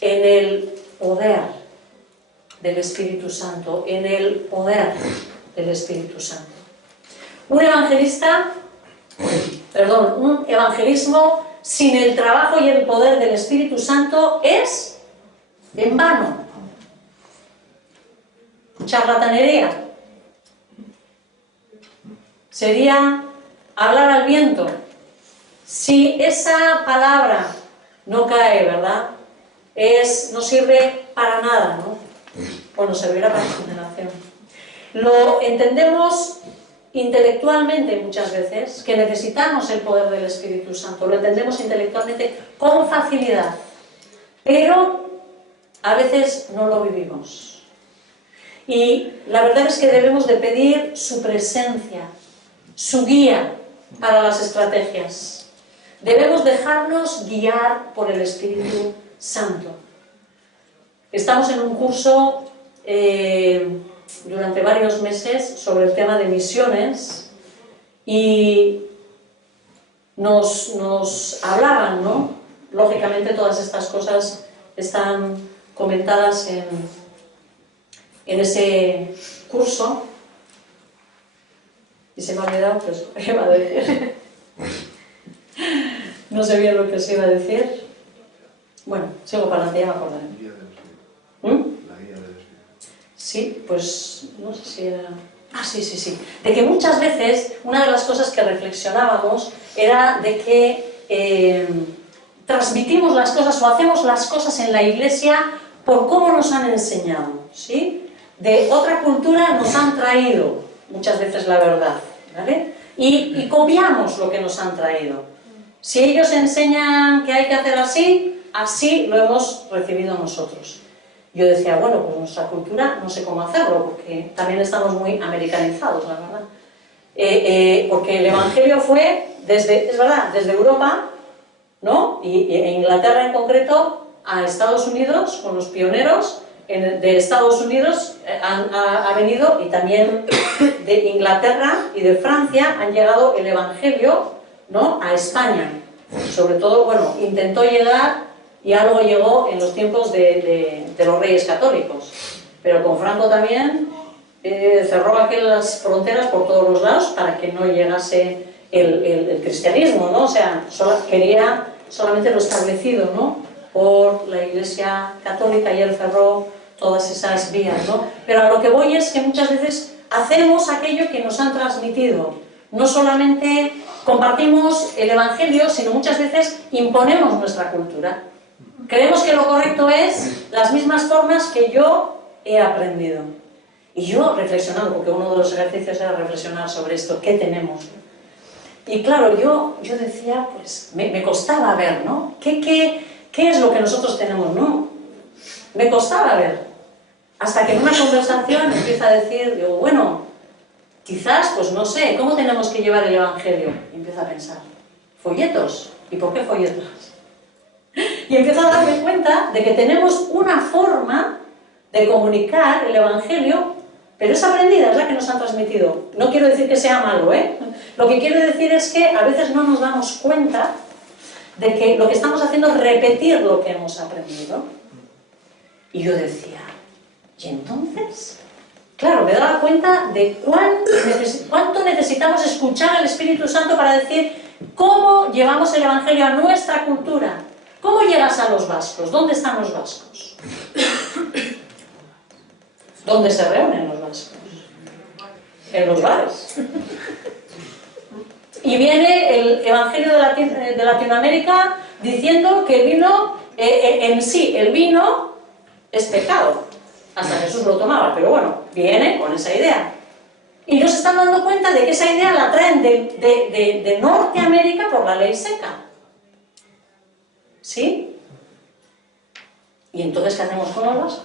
en el poder del Espíritu Santo, en el poder del Espíritu Santo. Un evangelismo sin el trabajo y el poder del Espíritu Santo es en vano. Charlatanería. Sería hablar al viento. Si esa palabra no cae, ¿verdad? No sirve para nada, ¿no? Bueno, servirá para la condenación. Lo entendemos intelectualmente muchas veces, que necesitamos el poder del Espíritu Santo. Lo entendemos intelectualmente con facilidad, pero a veces no lo vivimos. Y la verdad es que debemos de pedir su presencia, su guía para las estrategias. Debemos dejarnos guiar por el Espíritu Santo. Estamos en un curso durante varios meses sobre el tema de misiones y nos hablaban, ¿no? Lógicamente todas estas cosas están comentadas en ese curso. Y se me ha olvidado pues, lo que iba a decir. No sé bien lo que os iba a decir. Bueno, sigo para adelante, ya me acordaré. La guía del Espíritu. Sí, pues no sé si era... sí. De que muchas veces una de las cosas que reflexionábamos era de que transmitimos las cosas o hacemos las cosas en la iglesia por cómo nos han enseñado, ¿sí? De otra cultura nos han traído muchas veces la verdad, ¿vale? Y copiamos lo que nos han traído. Si ellos enseñan que hay que hacer así, así lo hemos recibido nosotros. Yo decía, bueno, pues nuestra cultura no sé cómo hacerlo, porque también estamos muy americanizados, la verdad. Porque el Evangelio fue, es verdad, desde Europa, ¿no? Y en Inglaterra en concreto, a Estados Unidos, con los pioneros de Estados Unidos ha venido, y también de Inglaterra y de Francia han llegado el Evangelio, ¿no? A España. Sobre todo, bueno, intentó llegar y algo llegó en los tiempos de los reyes católicos. Pero con Franco también cerró aquellas fronteras por todos los lados para que no llegase el cristianismo, ¿no? O sea, quería solamente lo establecido, ¿no? Por la Iglesia Católica, y él cerró todas esas vías, ¿no? Pero a lo que voy es que muchas veces hacemos aquello que nos han transmitido. No solamente compartimos el Evangelio, sino muchas veces imponemos nuestra cultura. Creemos que lo correcto es las mismas formas que yo he aprendido. Y yo reflexionando, porque uno de los ejercicios era reflexionar sobre esto, ¿qué tenemos? Y claro, yo decía, pues me costaba ver, ¿no? ¿Qué es lo que nosotros tenemos? No, me costaba ver. Hasta que en una conversación empieza a decir, digo, bueno, quizás, pues no sé, ¿cómo tenemos que llevar el Evangelio? Y empiezo a pensar, ¿folletos? ¿Y por qué folletos? Y empiezo a darme cuenta de que tenemos una forma de comunicar el Evangelio, pero es aprendida, es la que nos han transmitido. No quiero decir que sea malo, ¿eh? Lo que quiero decir es que a veces no nos damos cuenta de que lo que estamos haciendo es repetir lo que hemos aprendido. Y yo decía, ¿y entonces? Claro, me daba cuenta de cuánto necesitamos escuchar al Espíritu Santo para decir cómo llevamos el Evangelio a nuestra cultura. ¿Cómo llegas a los vascos? ¿Dónde están los vascos? ¿Dónde se reúnen los vascos? En los bares. Y viene el Evangelio de Latinoamérica diciendo que el vino, en sí, el vino es pecado. Hasta Jesús lo tomaba, pero bueno, viene con esa idea. Y nos están dando cuenta de que esa idea la traen de Norteamérica por la ley seca. ¿Sí? ¿Y entonces qué hacemos con los vascos?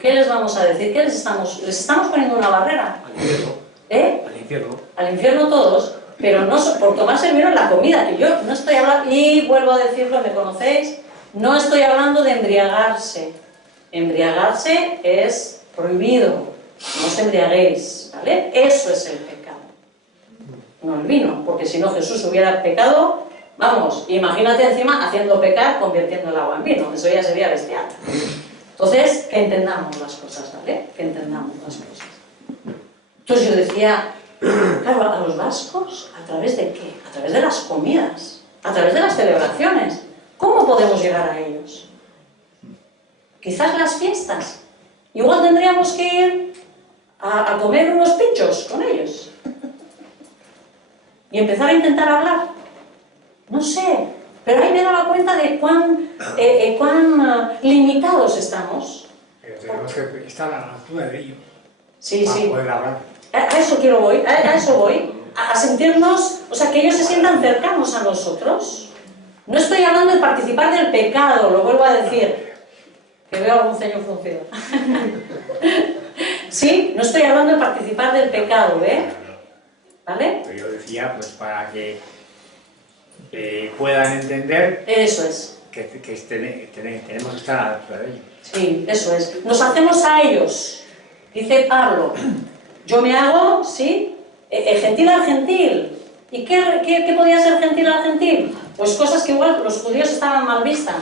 ¿Qué les vamos a decir? ¿Qué les estamos poniendo una barrera? Al infierno. ¿Eh? Al infierno. Al infierno todos. Pero no por tomarse el vino en la comida, que yo no estoy hablando, y vuelvo a decirlo, me conocéis, no estoy hablando de embriagarse. Embriagarse es prohibido, no os embriaguéis, ¿vale? Eso es el pecado, no el vino, porque si no Jesús hubiera pecado, vamos, imagínate encima haciendo pecar, convirtiendo el agua en vino, eso ya sería bestial. Entonces, que entendamos las cosas, ¿vale? Que entendamos las cosas. Entonces yo decía, claro, a los vascos, ¿a través de qué? A través de las comidas, a través de las celebraciones. ¿Cómo podemos llegar a ellos? Quizás las fiestas. Igual tendríamos que ir a comer unos pinchos con ellos. Y empezar a intentar hablar. No sé, pero ahí me daba cuenta de cuán limitados estamos. Pero tenemos que estar a la altura de ellos. Sí, para sí. poder hablar. A eso quiero voy, a eso voy. A sentirnos, o sea, que ellos se sientan cercanos a nosotros. No estoy hablando de participar del pecado, lo vuelvo a decir. Que veo algún ceño fruncido. Sí, no estoy hablando de participar del pecado, ¿eh? ¿Vale? Pero yo decía, pues para que puedan entender Eso es. que tenemos que estar a la altura de ellos. Sí, eso es. Nos hacemos a ellos. Dice Pablo, yo me hago, ¿sí? Gentil al gentil. ¿Y qué podía ser gentil al gentil? Pues cosas que igual los judíos estaban mal vistas.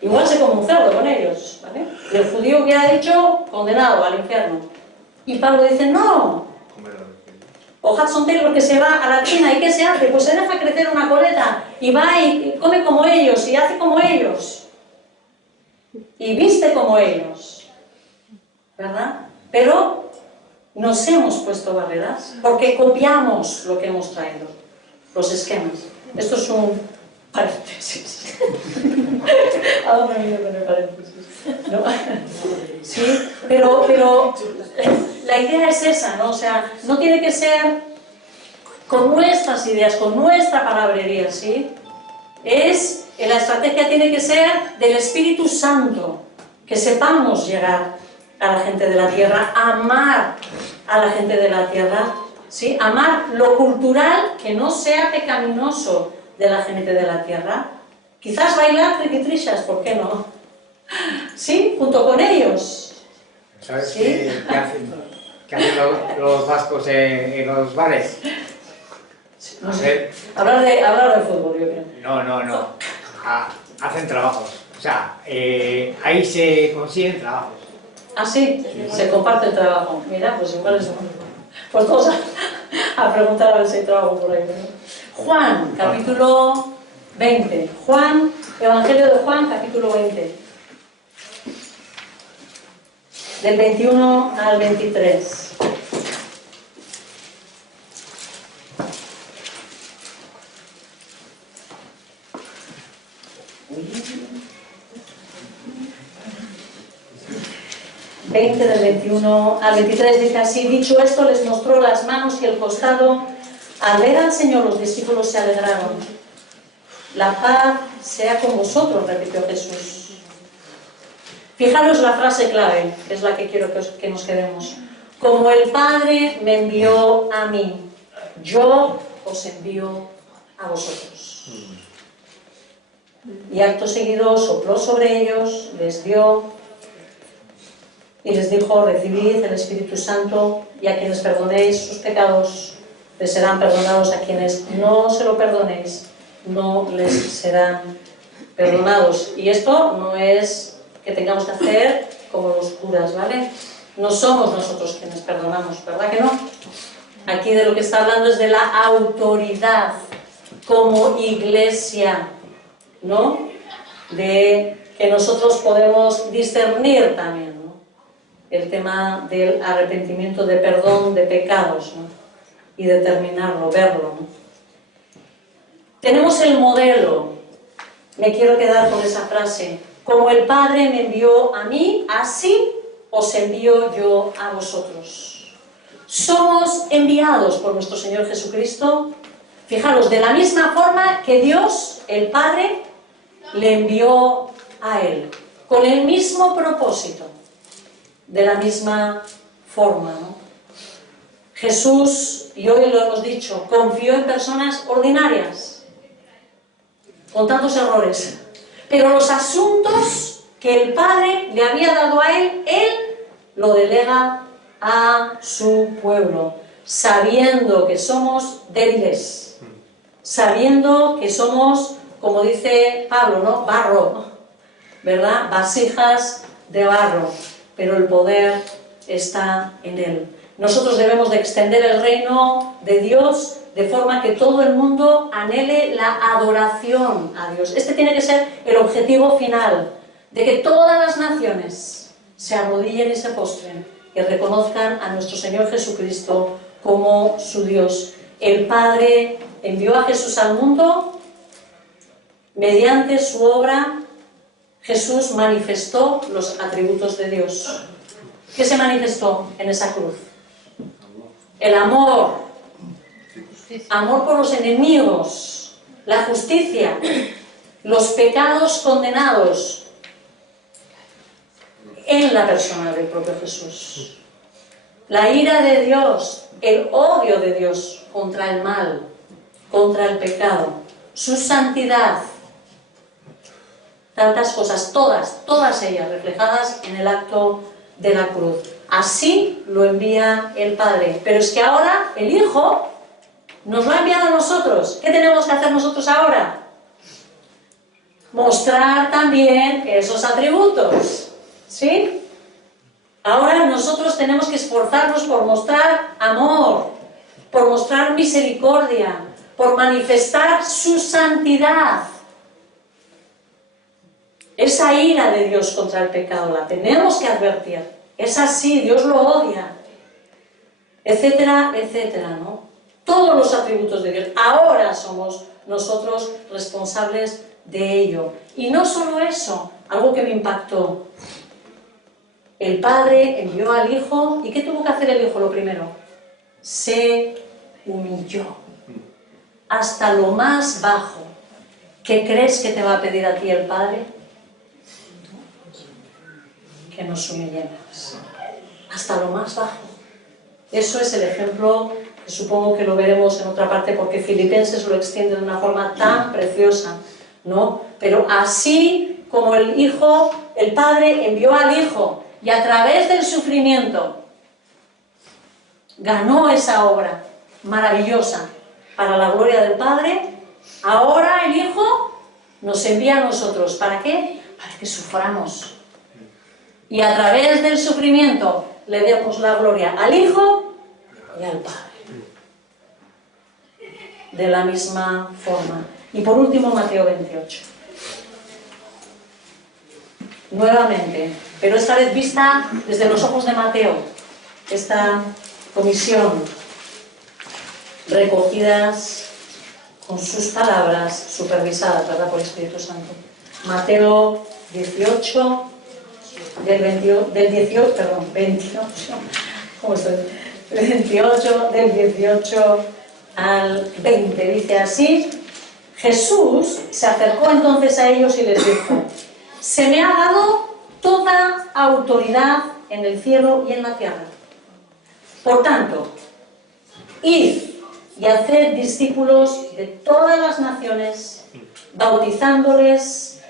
Igual se come un cerdo con ellos, ¿vale? Y el judío hubiera dicho condenado al infierno. Y Pablo dice, no. O Hudson Taylor que se va a la China, ¿y qué se hace? Pues se deja crecer una coleta y va y come como ellos y hace como ellos. Y viste como ellos. ¿Verdad? Pero nos hemos puesto barreras porque copiamos lo que hemos traído, los esquemas. Esto es un paréntesis. ¿A dónde me he ido con el paréntesis? ¿No? Sí, pero la idea es esa, ¿no? O sea, no tiene que ser con nuestras ideas, con nuestra palabrería, ¿sí? La estrategia tiene que ser del Espíritu Santo, que sepamos llegar a la gente de la tierra, amar a la gente de la tierra, ¿sí? Amar lo cultural que no sea pecaminoso de la gente de la tierra. Quizás bailar triquitrishas, ¿por qué no? ¿Sí? Junto con ellos. ¿Sabes ¿Sí? qué hacen los vascos en los bares? No sé. Hablar de fútbol, yo creo. No. Hacen trabajos. O sea, ahí se consiguen trabajos. Ah, sí, se comparte el trabajo. Mira, pues igual es bueno. Pues todos a preguntar a ver si hay trabajo por ahí, ¿no? Juan, capítulo 20. Juan, Evangelio de Juan, capítulo 20. Del 21 al 23. Del 21 al 23 dice así: dicho esto, les mostró las manos y el costado. Al ver al Señor, los discípulos se alegraron. La paz sea con vosotros, repitió Jesús. Fijaros la frase clave, que es la que quiero que nos quedemos. Como el Padre me envió a mí, yo os envío a vosotros. Y acto seguido sopló sobre ellos, les dio y les dijo: recibid el Espíritu Santo, y a quienes perdonéis sus pecados les serán perdonados, a quienes no se lo perdonéis no les serán perdonados. Y esto no es que tengamos que hacer como los curas, ¿vale? No somos nosotros quienes perdonamos, ¿verdad que no? Aquí de lo que está hablando es de la autoridad como iglesia, ¿no? De que nosotros podemos discernir también, ¿no? El tema del arrepentimiento, de perdón de pecados, ¿no? Y determinarlo, verlo, ¿no? Tenemos el modelo. Me quiero quedar con esa frase. Como el Padre me envió a mí, así os envío yo a vosotros. Somos enviados por nuestro Señor Jesucristo. Fijaros, de la misma forma que Dios, el Padre, le envió a Él. Con el mismo propósito. De la misma forma, ¿no? Jesús, y hoy lo hemos dicho, confió en personas ordinarias, con tantos errores. Pero los asuntos que el Padre le había dado a él lo delega a su pueblo, sabiendo que somos débiles, sabiendo que somos, como dice Pablo, ¿no? Barro, ¿verdad? Vasijas de barro, pero el poder está en él. Nosotros debemos de extender el reino de Dios de forma que todo el mundo anhele la adoración a Dios. Este tiene que ser el objetivo final, de que todas las naciones se arrodillen y se postren y reconozcan a nuestro Señor Jesucristo como su Dios. El Padre envió a Jesús al mundo, mediante su obra Jesús manifestó los atributos de Dios. ¿Qué se manifestó en esa cruz? El amor, amor por los enemigos, la justicia, los pecados condenados en la persona del propio Jesús. La ira de Dios, el odio de Dios contra el mal, contra el pecado, su santidad, tantas cosas, todas ellas reflejadas en el acto de la cruz. Así lo envía el Padre. Pero es que ahora el Hijo nos lo ha enviado a nosotros. ¿Qué tenemos que hacer nosotros ahora? Mostrar también esos atributos. ¿Sí? Ahora nosotros tenemos que esforzarnos por mostrar amor, por mostrar misericordia, por manifestar su santidad. Esa ira de Dios contra el pecado la tenemos que advertir. Es así, Dios lo odia, etcétera, etcétera, ¿no? Todos los atributos de Dios. Ahora somos nosotros responsables de ello. Y no solo eso, algo que me impactó. El Padre envió al Hijo, ¿y qué tuvo que hacer el Hijo lo primero? Se humilló hasta lo más bajo. ¿Qué crees que te va a pedir a ti el Padre? Que nos humillemos hasta lo más bajo. Eso es el ejemplo que supongo que lo veremos en otra parte, porque Filipenses lo extiende de una forma tan preciosa, ¿no? Pero así como el Hijo, el Padre envió al Hijo y a través del sufrimiento ganó esa obra maravillosa para la gloria del Padre, ahora el Hijo nos envía a nosotros. ¿Para qué? Para que suframos. Y a través del sufrimiento le demos la gloria al Hijo y al Padre. De la misma forma. Y por último, Mateo 28. Nuevamente, pero esta vez vista desde los ojos de Mateo. Esta comisión, recogidas con sus palabras, supervisadas, ¿verdad?, por el Espíritu Santo. Mateo 18... del 28, ¿cómo estoy? 28, del 18 al 20, dice así: Jesús se acercó entonces a ellos y les dijo: se me ha dado toda autoridad en el cielo y en la tierra. Por tanto, id y haced discípulos de todas las naciones, bautizándoles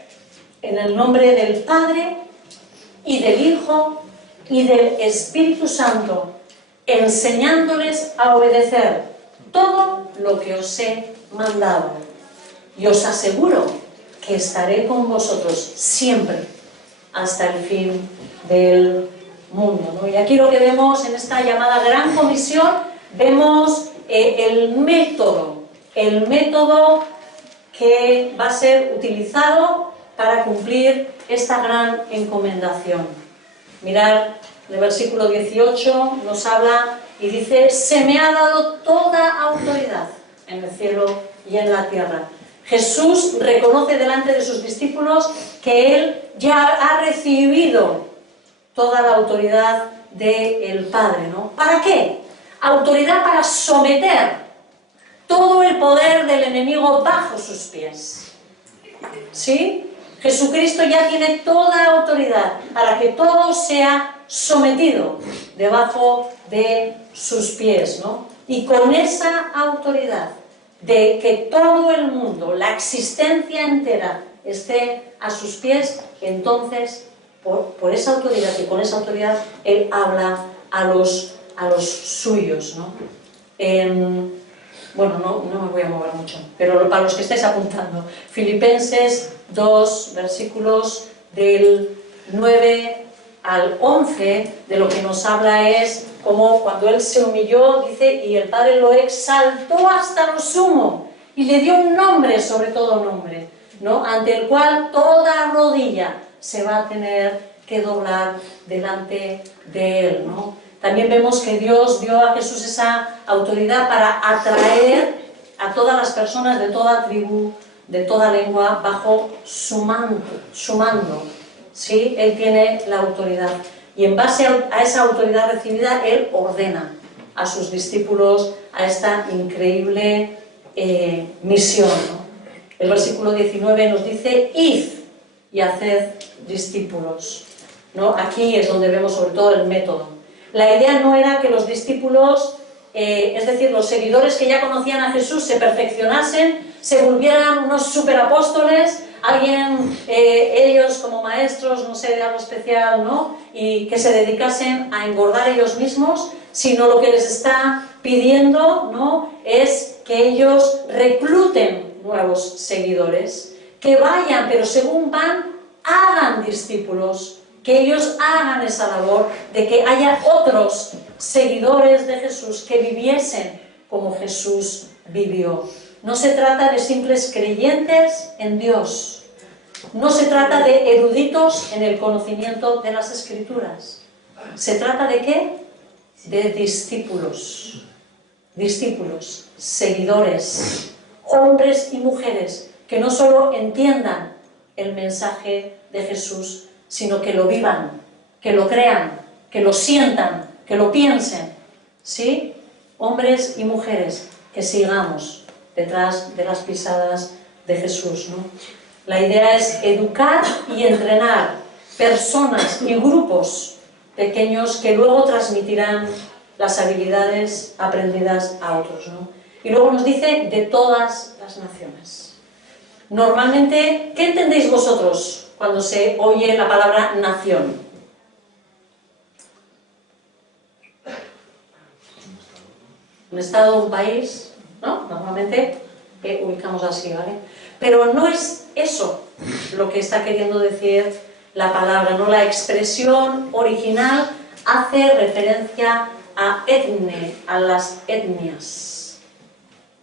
en el nombre del Padre y del Hijo y del Espíritu Santo, enseñándoles a obedecer todo lo que os he mandado. Y os aseguro que estaré con vosotros siempre, hasta el fin del mundo, ¿no? Y aquí lo que vemos en esta llamada Gran Comisión, vemos el método que va a ser utilizado para cumplir esta gran encomendación. Mirad, el versículo 18 nos habla y dice: se me ha dado toda autoridad en el cielo y en la tierra. Jesús reconoce delante de sus discípulos que Él ya ha recibido toda la autoridad del Padre, ¿no? ¿Para qué? Autoridad para someter todo el poder del enemigo bajo sus pies. ¿Sí? Jesucristo ya tiene toda autoridad para que todo sea sometido debajo de sus pies, ¿no? Y con esa autoridad de que todo el mundo, la existencia entera, esté a sus pies, entonces, por esa autoridad y con esa autoridad, Él habla a los suyos, ¿no? Bueno, no me voy a mover mucho, pero para los que estáis apuntando, Filipenses 2, versículos del 9 al 11, de lo que nos habla es como cuando Él se humilló, dice, y el Padre lo exaltó hasta lo sumo, y le dio un nombre, sobre todo nombre, ¿no? Ante el cual toda rodilla se va a tener que doblar delante de Él, ¿no? También vemos que Dios dio a Jesús esa autoridad para atraer a todas las personas de toda tribu, de toda lengua, bajo su mando. ¿Sí? Él tiene la autoridad. Y en base a esa autoridad recibida, Él ordena a sus discípulos a esta increíble misión, ¿no? El versículo 19 nos dice, id y haced discípulos, ¿no? Aquí es donde vemos sobre todo el método. La idea no era que los discípulos, es decir, los seguidores que ya conocían a Jesús, se perfeccionasen, se volvieran unos superapóstoles, ellos como maestros, no sé, de algo especial, ¿no? Y que se dedicasen a engordar ellos mismos, sino lo que les está pidiendo, ¿no? Es que ellos recluten nuevos seguidores, que vayan, pero según van, hagan discípulos, que ellos hagan esa labor de que haya otros seguidores de Jesús que viviesen como Jesús vivió. No se trata de simples creyentes en Dios, no se trata de eruditos en el conocimiento de las Escrituras. ¿Se trata de qué? De discípulos, seguidores, hombres y mujeres que no solo entiendan el mensaje de Jesús, sino que lo vivan, que lo crean, que lo sientan, que lo piensen, ¿sí? Hombres y mujeres que sigamos detrás de las pisadas de Jesús, ¿no? La idea es educar y entrenar personas y grupos pequeños que luego transmitirán las habilidades aprendidas a otros, ¿no? Y luego nos dice de todas las naciones. Normalmente, ¿qué entendéis vosotros cuando se oye la palabra nación? Un estado, un país, ¿no? Normalmente ubicamos así, ¿vale? Pero no es eso lo que está queriendo decir la palabra, ¿no? La expresión original hace referencia a etne, a las etnias.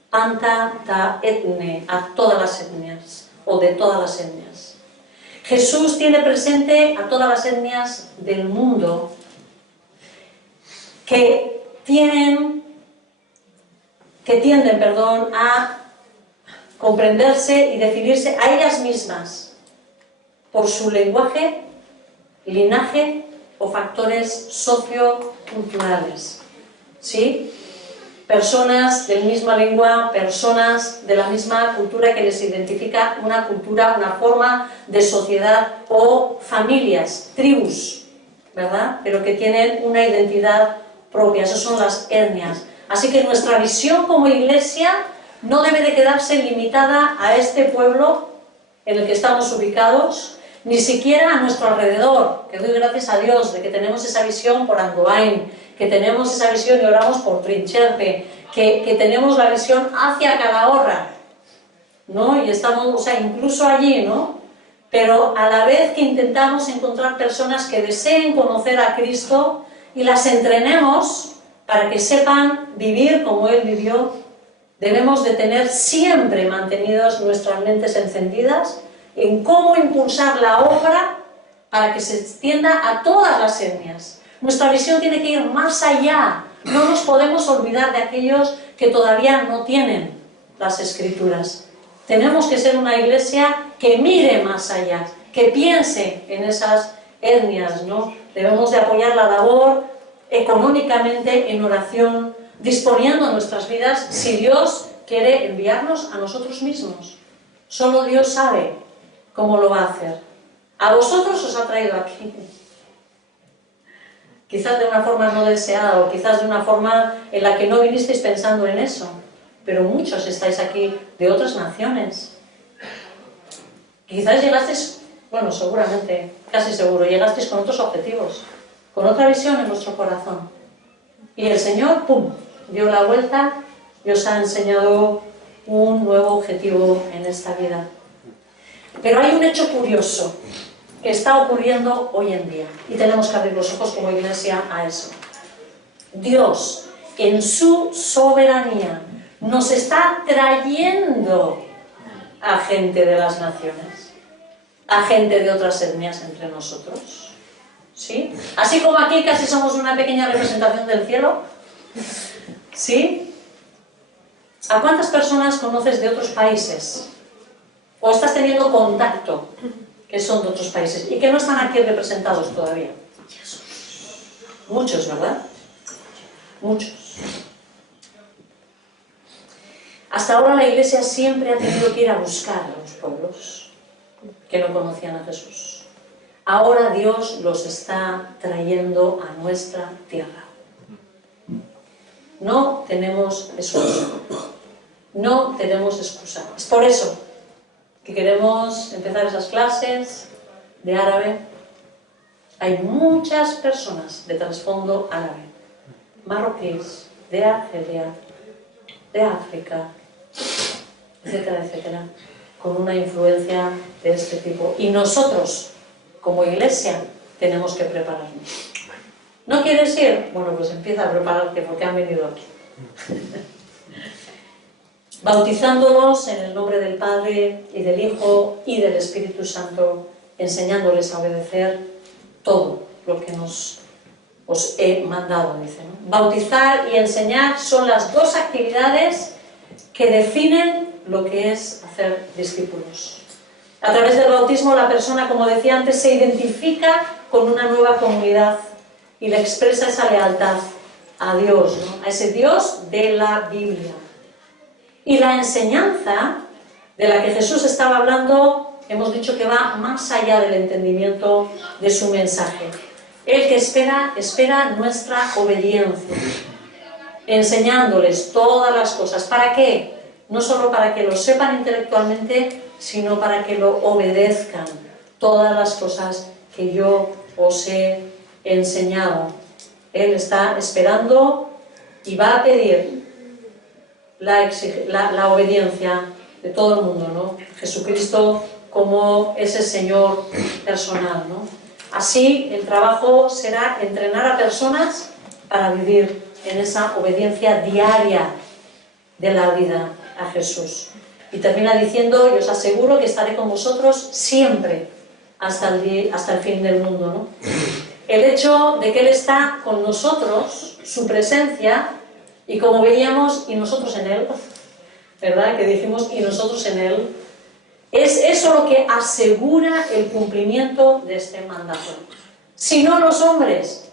Panta ta etne, a todas las etnias, o de todas las etnias. Jesús tiene presente a todas las etnias del mundo que tienden, a comprenderse y definirse a ellas mismas por su lenguaje, linaje o factores socioculturales. ¿Sí? Personas de la misma lengua, personas de la misma cultura que les identifica una cultura, una forma de sociedad, o familias, tribus, ¿verdad? Pero que tienen una identidad propia, esas son las etnias. Así que nuestra visión como iglesia no debe de quedarse limitada a este pueblo en el que estamos ubicados, ni siquiera a nuestro alrededor, que doy gracias a Dios de que tenemos esa visión por Andoain, que tenemos esa visión y oramos por Trincherpe, que tenemos la visión hacia Calahorra, ¿no? Y estamos, o sea, incluso allí, ¿no? Pero a la vez que intentamos encontrar personas que deseen conocer a Cristo y las entrenemos para que sepan vivir como Él vivió, debemos de tener siempre mantenidas nuestras mentes encendidas en cómo impulsar la obra para que se extienda a todas las etnias. Nuestra visión tiene que ir más allá. No nos podemos olvidar de aquellos que todavía no tienen las Escrituras. Tenemos que ser una iglesia que mire más allá, que piense en esas etnias, ¿no? Debemos de apoyar la labor económicamente, en oración, disponiendo nuestras vidas si Dios quiere enviarnos a nosotros mismos. Solo Dios sabe cómo lo va a hacer. A vosotros os ha traído aquí. quizás de una forma no deseada o quizás de una forma en la que no vinisteis pensando en eso, pero muchos estáis aquí de otras naciones. Quizás llegasteis, bueno, seguramente, casi seguro, llegasteis con otros objetivos, con otra visión en vuestro corazón. Y el Señor, ¡pum!, dio la vuelta y os ha enseñado un nuevo objetivo en esta vida. Pero hay un hecho curioso que está ocurriendo hoy en día y tenemos que abrir los ojos como iglesia a eso. Dios, en su soberanía, nos está trayendo a gente de las naciones, a gente de otras etnias entre nosotros. ¿Sí? Así como aquí casi somos una pequeña representación del cielo. ¿Sí? ¿A cuántas personas conoces de otros países? ¿O estás teniendo contacto que son de otros países y que no están aquí representados todavía? Muchos, ¿verdad? Muchos. Hasta ahora la Iglesia siempre ha tenido que ir a buscar a los pueblos que no conocían a Jesús. Ahora Dios los está trayendo a nuestra tierra. No tenemos excusa. No tenemos excusa. Es por eso que queremos empezar esas clases de árabe. Hay muchas personas de trasfondo árabe, marroquíes, de Argelia, de África, etcétera, etcétera, con una influencia de este tipo. Y nosotros, como iglesia, tenemos que prepararnos. ¿No quieres ir? Bueno, pues empieza a prepararte porque han venido aquí. Bautizándolos en el nombre del Padre y del Hijo y del Espíritu Santo, enseñándoles a obedecer todo lo que os he mandado, dice, ¿no? Bautizar y enseñar son las dos actividades que definen lo que es hacer discípulos. A través del bautismo la persona, como decía antes, se identifica con una nueva comunidad y le expresa esa lealtad a Dios, ¿no? A ese Dios de la Biblia. Y la enseñanza de la que Jesús estaba hablando, hemos dicho que va más allá del entendimiento de su mensaje. El que espera nuestra obediencia, enseñándoles todas las cosas. ¿Para qué? No solo para que lo sepan intelectualmente, sino para que lo obedezcan. Todas las cosas que yo os he enseñado. Él está esperando y va a pedir la obediencia de todo el mundo, ¿no? Jesucristo como ese Señor personal, ¿no? Así el trabajo será entrenar a personas para vivir en esa obediencia diaria de la vida a Jesús. Y termina diciendo, y os aseguro que estaré con vosotros siempre hasta el fin del mundo, ¿no? El hecho de que Él está con nosotros, su presencia, y como veíamos, y nosotros en Él, ¿verdad? Que dijimos, y nosotros en Él, es eso lo que asegura el cumplimiento de este mandato. Si no, los hombres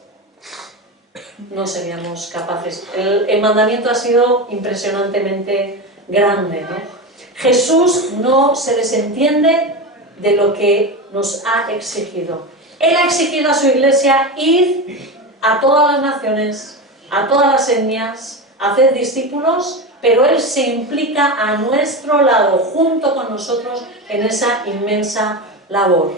no seríamos capaces. El mandamiento ha sido impresionantemente grande, ¿no? Jesús no se desentiende de lo que nos ha exigido. Él ha exigido a su iglesia ir a todas las naciones, a todas las etnias, a hacer discípulos, pero Él se implica a nuestro lado, junto con nosotros, en esa inmensa labor.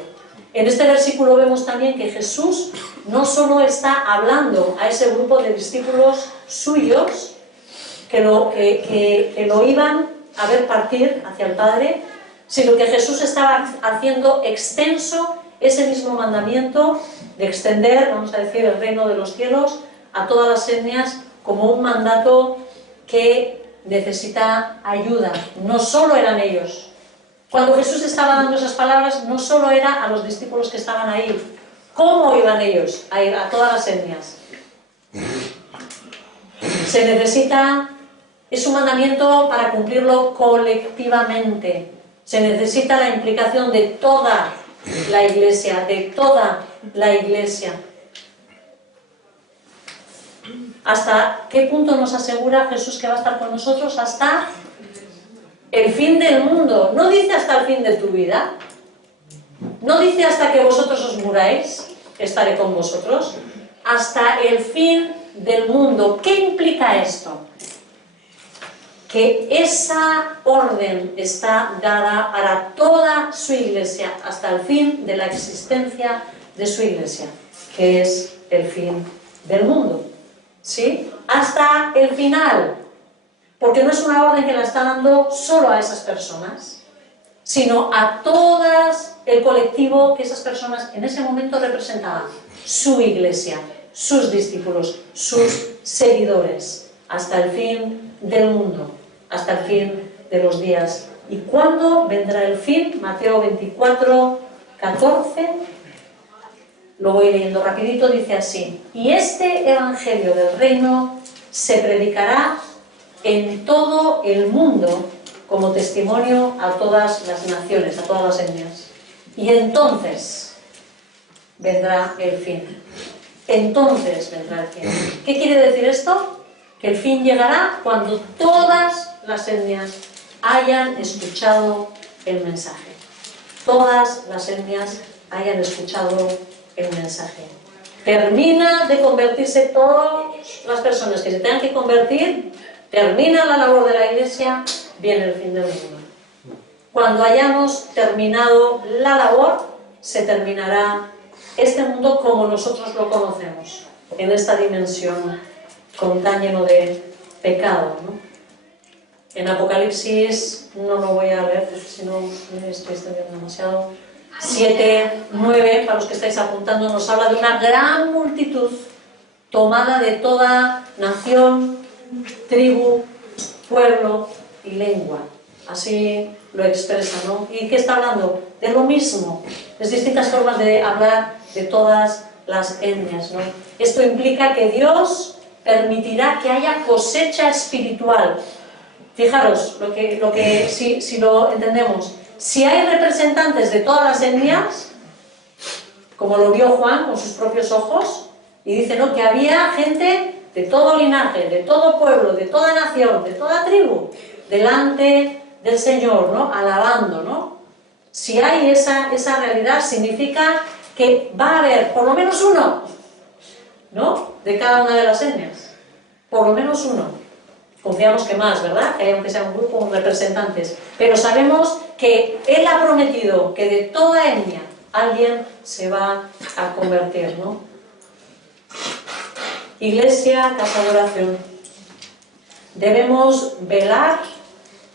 En este versículo vemos también que Jesús no solo está hablando a ese grupo de discípulos suyos que lo iban a ver partir hacia el Padre, sino que Jesús estaba haciendo extenso ese mismo mandamiento de extender, vamos a decir, el reino de los cielos a todas las etnias como un mandato que necesita ayuda. No solo eran ellos. Cuando Jesús estaba dando esas palabras, no solo era a los discípulos que estaban ahí. ¿Cómo iban ellos a ir a todas las etnias? Se necesita, es un mandamiento para cumplirlo colectivamente. Se necesita la implicación de toda la iglesia, de toda la iglesia. ¿Hasta qué punto nos asegura Jesús que va a estar con nosotros? Hasta el fin del mundo. No dice hasta el fin de tu vida. No dice hasta que vosotros os muráis, estaré con vosotros. hasta el fin del mundo. ¿Qué implica esto? Que esa orden está dada para toda su iglesia hasta el fin de la existencia de su iglesia, que es el fin del mundo, ¿sí? Hasta el final, porque no es una orden que la está dando solo a esas personas, sino a todas el colectivo que esas personas en ese momento representaban, su iglesia, sus discípulos, sus seguidores, hasta el fin del mundo, hasta el fin de los días. ¿Y cuándo vendrá el fin? Mateo 24, 14, lo voy leyendo rapidito, dice así: y este evangelio del reino se predicará en todo el mundo como testimonio a todas las naciones, a todas las etnias. Y entonces vendrá el fin. Entonces vendrá el fin. ¿Qué quiere decir esto? Que el fin llegará cuando todas las etnias hayan escuchado el mensaje. Todas las etnias hayan escuchado el mensaje. Termina de convertirse todas las personas que se tengan que convertir, termina la labor de la iglesia, viene el fin del mundo. Cuando hayamos terminado la labor, se terminará este mundo como nosotros lo conocemos, en esta dimensión con tan lleno de pecado, ¿no? En Apocalipsis, no lo voy a leer, porque si no me estoy extendiendo demasiado, 7, 9, para los que estáis apuntando, nos habla de una gran multitud tomada de toda nación, tribu, pueblo y lengua. Así lo expresa, ¿no? ¿Y qué está hablando? De lo mismo. Es distintas formas de hablar de todas las etnias, ¿no? Esto implica que Dios permitirá que haya cosecha espiritual. Fijaros, si lo entendemos, si hay representantes de todas las etnias, como lo vio Juan con sus propios ojos, y dice, ¿no?, que había gente de todo linaje, de todo pueblo, de toda nación, de toda tribu, delante del Señor, ¿no?, alabando, ¿no? Si hay esa realidad, significa que va a haber por lo menos uno, ¿no?, de cada una de las etnias, por lo menos uno. Confiamos que más, ¿verdad?, que aunque sea un grupo de representantes, pero sabemos que Él ha prometido que de toda etnia alguien se va a convertir, ¿no? Iglesia, casa de oración. Debemos velar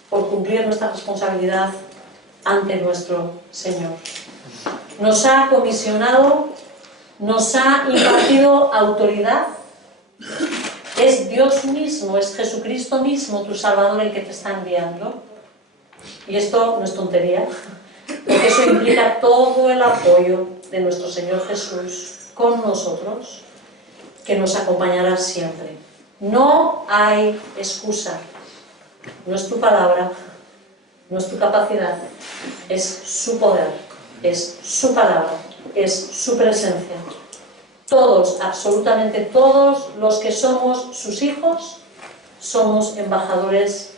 por cumplir nuestra responsabilidad ante nuestro Señor. Nos ha comisionado, nos ha impartido autoridad. Es Dios mismo, es Jesucristo mismo, tu Salvador, el que te está enviando. Y esto no es tontería, porque eso implica todo el apoyo de nuestro Señor Jesús con nosotros, que nos acompañará siempre. No hay excusa. No es tu palabra, no es tu capacidad, es su poder, es su palabra, es su presencia. Todos, absolutamente todos los que somos sus hijos, somos embajadores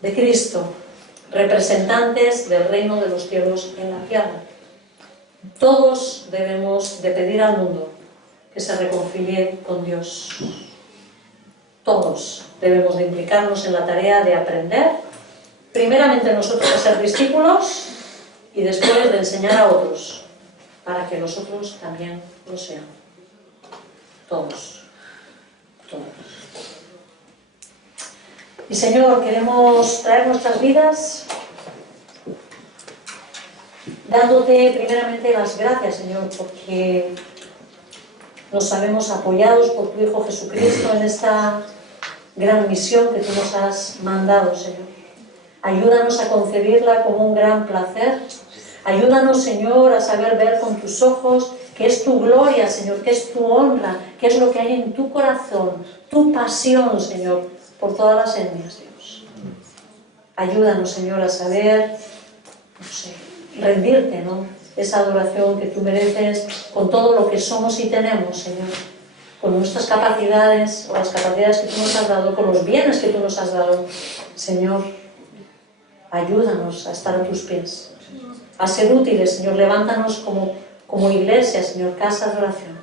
de Cristo, representantes del reino de los cielos en la tierra. Todos debemos de pedir al mundo que se reconcilie con Dios. Todos debemos de implicarnos en la tarea de aprender, primeramente nosotros a ser discípulos y después de enseñar a otros, para que los otros también lo sean. Todos. Y Señor, queremos traer nuestras vidas dándote primeramente las gracias, Señor, porque nos sabemos apoyados por tu Hijo Jesucristo en esta gran misión que tú nos has mandado, Señor. Ayúdanos a concebirla como un gran placer. Ayúdanos, Señor, a saber ver con tus ojos que es tu gloria, Señor, que es tu honra, que es lo que hay en tu corazón, tu pasión, Señor, por todas las etnias, Dios. Ayúdanos, Señor, a saber, no sé, rendirte, ¿no?, esa adoración que tú mereces con todo lo que somos y tenemos, Señor, con nuestras capacidades o las capacidades que tú nos has dado, con los bienes que tú nos has dado. Señor, ayúdanos a estar a tus pies, a ser útiles, Señor. Levántanos como iglesia, Señor, casa de oración.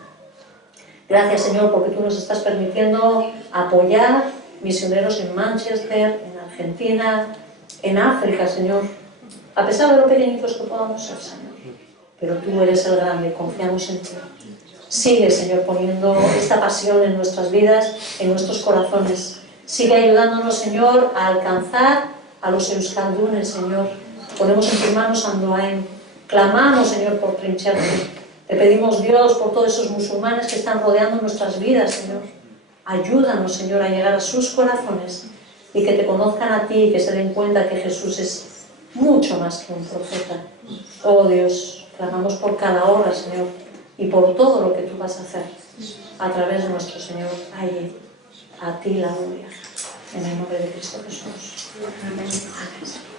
Gracias, Señor, porque tú nos estás permitiendo apoyar misioneros en Manchester, en Argentina, en África, Señor. A pesar de lo pequeñitos que podamos ser, Señor. Pero tú eres el grande, confiamos en ti. Sigue, Señor, poniendo esta pasión en nuestras vidas, en nuestros corazones. Sigue ayudándonos, Señor, a alcanzar a los euskaldunes, Señor. Ponemos en tus manos a Andoain. Clamamos, Señor, por Trincherpe. Te pedimos, Dios, por todos esos musulmanes que están rodeando nuestras vidas, Señor. Ayúdanos, Señor, a llegar a sus corazones y que te conozcan a ti y que se den cuenta que Jesús es mucho más que un profeta. Oh Dios, clamamos por cada hora, Señor, y por todo lo que tú vas a hacer a través de nuestro Señor allí. A ti la gloria. En el nombre de Cristo Jesús. Amén. Amén.